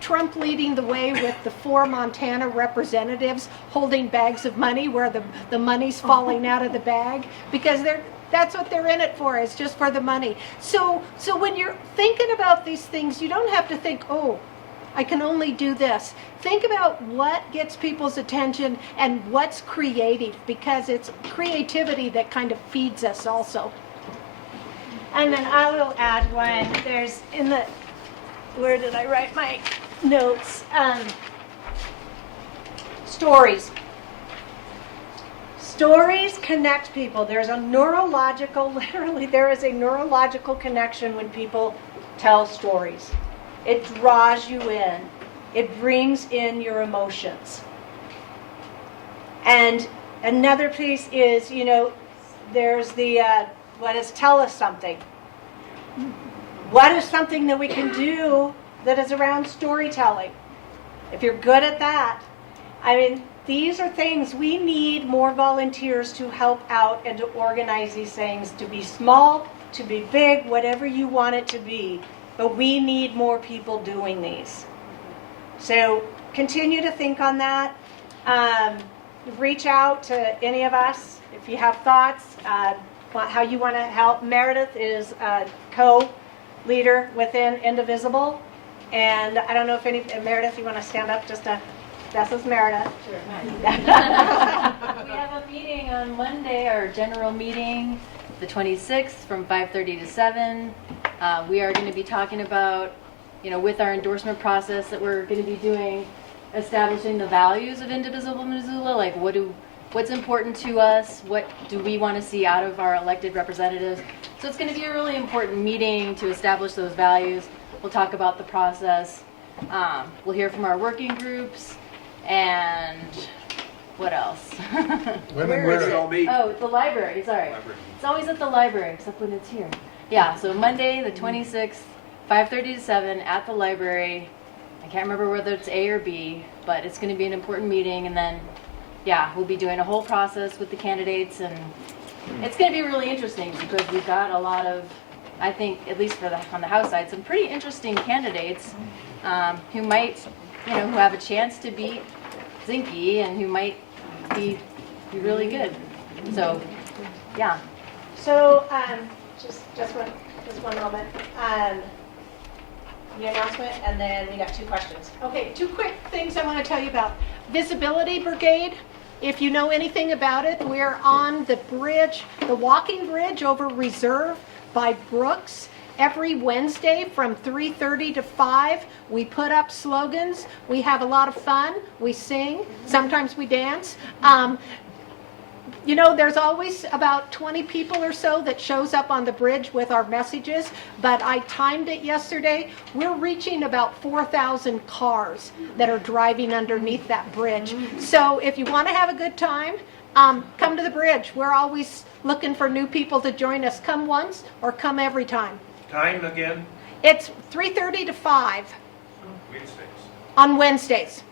Trump leading the way with the 4 Montana representatives holding bags of money where the money's falling out of the bag, because that's what they're in it for, is just for the money. So when you're thinking about these things, you don't have to think, oh, I can only do this. Think about what gets people's attention and what's creative, because it's creativity that kind of feeds us also. And then I will add one. There's where did I write my notes? Stories. Stories connect people. There is a neurological connection when people tell stories. It draws you in. It brings in your emotions. And another piece is, there's the, tell us something. What is something that we can do that is around storytelling? If you're good at that, these are things, we need more volunteers to help out and to organize these things, to be small, to be big, whatever you want it to be. But we need more people doing these. So continue to think on that. Reach out to any of us if you have thoughts, how you want to help. Meredith is a co-leader within Indivisible. And I don't know if Meredith, you want to stand up just to, this is Meredith. We have a meeting on Monday, our general meeting, the 26th from 5:30 to 7. We are going to be talking about, with our endorsement process that we're going to be doing, establishing the values of Indivisible Missoula, like what's important to us, what do we want to see out of our elected representatives. So it's going to be a really important meeting to establish those values. We'll talk about the process. We'll hear from our working groups, and what else? Where is it all meet? Oh, the library, sorry. It's always at the library, except when it's here. Yeah, so Monday, the 26th, 5:30 to 7 at the library. I can't remember whether it's A or B, but it's going to be an important meeting. And then, we'll be doing a whole process with the candidates. And it's going to be really interesting because we've got a lot of, I think, at least on the House side, some pretty interesting candidates who might, who have a chance to beat Zinke and who might be really good. So, yeah. So, just one moment. The announcement, and then we got 2 questions. Okay, 2 quick things I want to tell you about. Visibility Brigade, if you know anything about it, we're on the bridge, the walking bridge over Reserve by Brooks. Every Wednesday from 3:30 to 5, we put up slogans. We have a lot of fun. We sing. Sometimes we dance. There's always about 20 people or so that shows up on the bridge with our messages, but I timed it yesterday. We're reaching about 4,000 cars that are driving underneath that bridge. So if you want to have a good time, come to the bridge. We're always looking for new people to join us. Come once or come every time. Time again? It's 3:30 to 5 Wednesdays. on Wednesdays.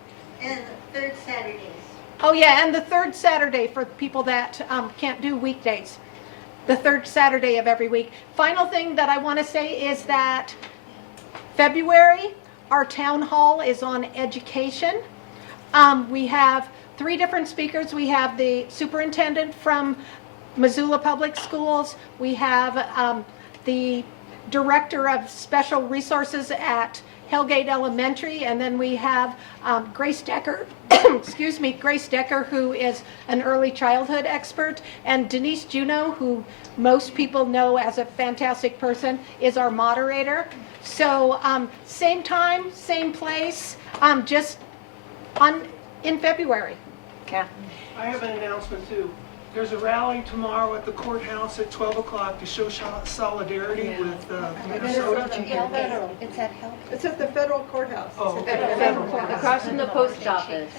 And third Saturdays. Oh yeah, and the 3rd Saturday for people that can't do weekdays. The 3rd Saturday of every week. Final thing that I want to say is that February, our town hall is on education. We have 3 different speakers. We have the superintendent from Missoula Public Schools. We have the director of special resources at Hellgate Elementary, and then we have Grace Decker, Grace Decker, who is an early childhood expert, and Denise Juneau, who most people know as a fantastic person, is our moderator. So same time, same place, just in February. Yeah. I have an announcement too. There's a rally tomorrow at the courthouse at 12 o'clock to show solidarity with Minnesota. It's at Hell. It's at the federal courthouse. Oh, It's at the federal courthouse. Across from the post office.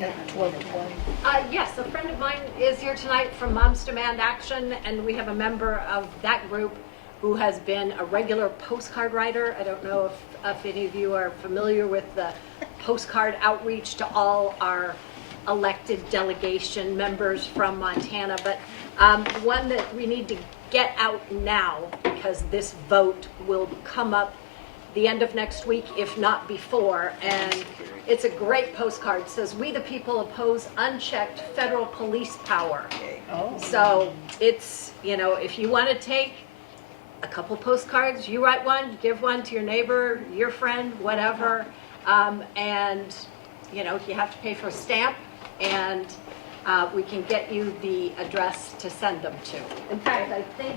At 12:20. Yes, a friend of mine is here tonight from Moms Demand Action, and we have a member of that group who has been a regular postcard writer. I don't know if any of you are familiar with the postcard outreach to all our elected delegation members from Montana, but one that we need to get out now because this vote will come up the end of next week, if not before, and it's a great postcard. It says, "We the people oppose unchecked federal police power." So it's, if you want to take a couple postcards, you write one, give one to your neighbor, your friend, whatever, and you have to pay for a stamp, and we can get you the address to send them to. In fact, I think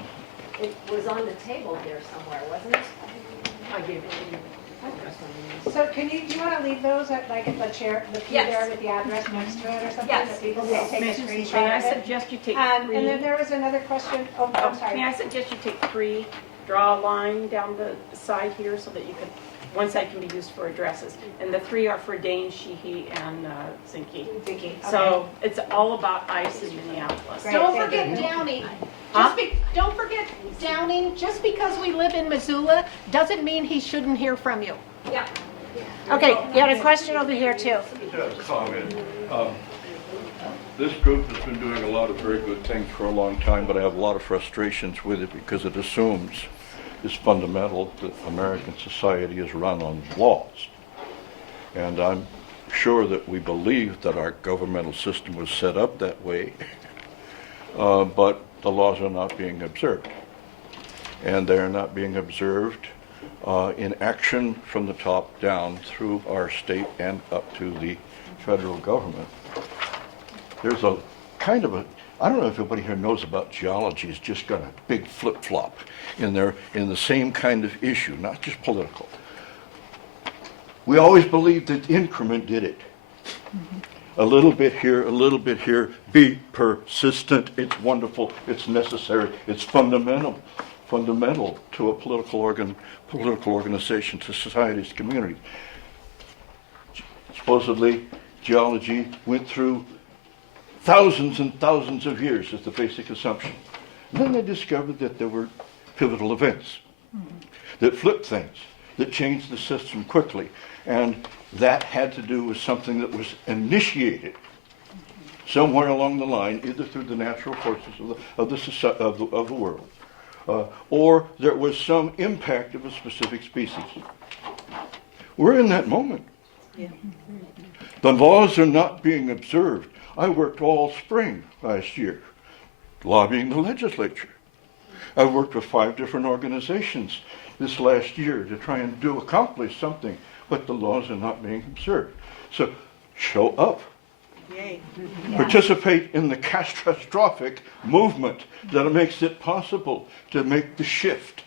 it was on the table here somewhere, wasn't it? I gave it to you. So do you want to leave those at the chair, the pew there with the address next to it or something? Yes. That people can take a screenshot May I of it? suggest you take 3? And then there was another question. Oh, I'm sorry. May I suggest you take 3, draw a line down the side here so that you can, one side can be used for addresses. And the 3 are for Dane, Sheehy, and Zinke. So it's all about ICE in Minneapolis. Don't forget Downing. Don't forget Downing. Just because we live in Missoula doesn't mean he shouldn't hear from you. Yeah. Okay, you had a question over here too. Just a comment. This group has been doing a lot of very good things for a long time, but I have a lot of frustrations with it because it assumes it's fundamental that American society is run on laws. And I'm sure that we believe that our governmental system was set up that way, but the laws are not being observed. And they are not being observed in action from the top down through our state and up to the federal government. There's a kind of a, I don't know if everybody here knows about geology, it's just got a big flip-flop in the same kind of issue, not just political. We always believed that increment did it. A little bit here, a little bit here, be persistent, it's wonderful, it's necessary, it's fundamental to a political organization, to society's community. Supposedly, geology went through thousands and thousands of years as the basic assumption. And then they discovered that there were pivotal events that flipped things, that changed the system quickly. And that had to do with something that was initiated somewhere along the line, either through the natural forces of the world, or there was some impact of a specific species. We're in that moment. Yeah. The laws are not being observed. I worked all spring last year lobbying the legislature. I worked with 5 different organizations this last year to try and accomplish something, but the laws are not being observed. So show up. Yay. Participate in the catastrophic movement that makes it possible to make the shift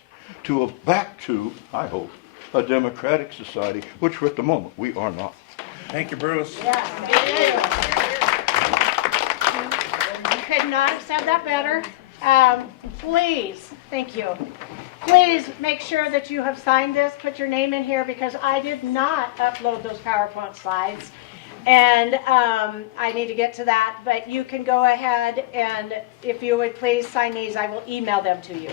back to, I hope, a democratic society, which at the moment we are not. Thank you, Bruce. You could not have said that better. Please, thank you. Please make sure that you have signed this, put your name in here, because I did not upload those PowerPoint slides. And I need to get to that, but you can go ahead and if you would please sign these, I will email them to you.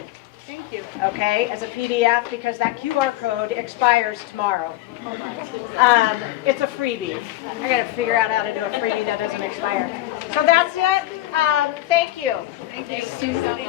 Thank you. Okay, as a PDF, because that QR code expires tomorrow. It's a freebie. I got to figure out how to do a freebie that doesn't expire. So that's it. Thank you. Thank you. Susan.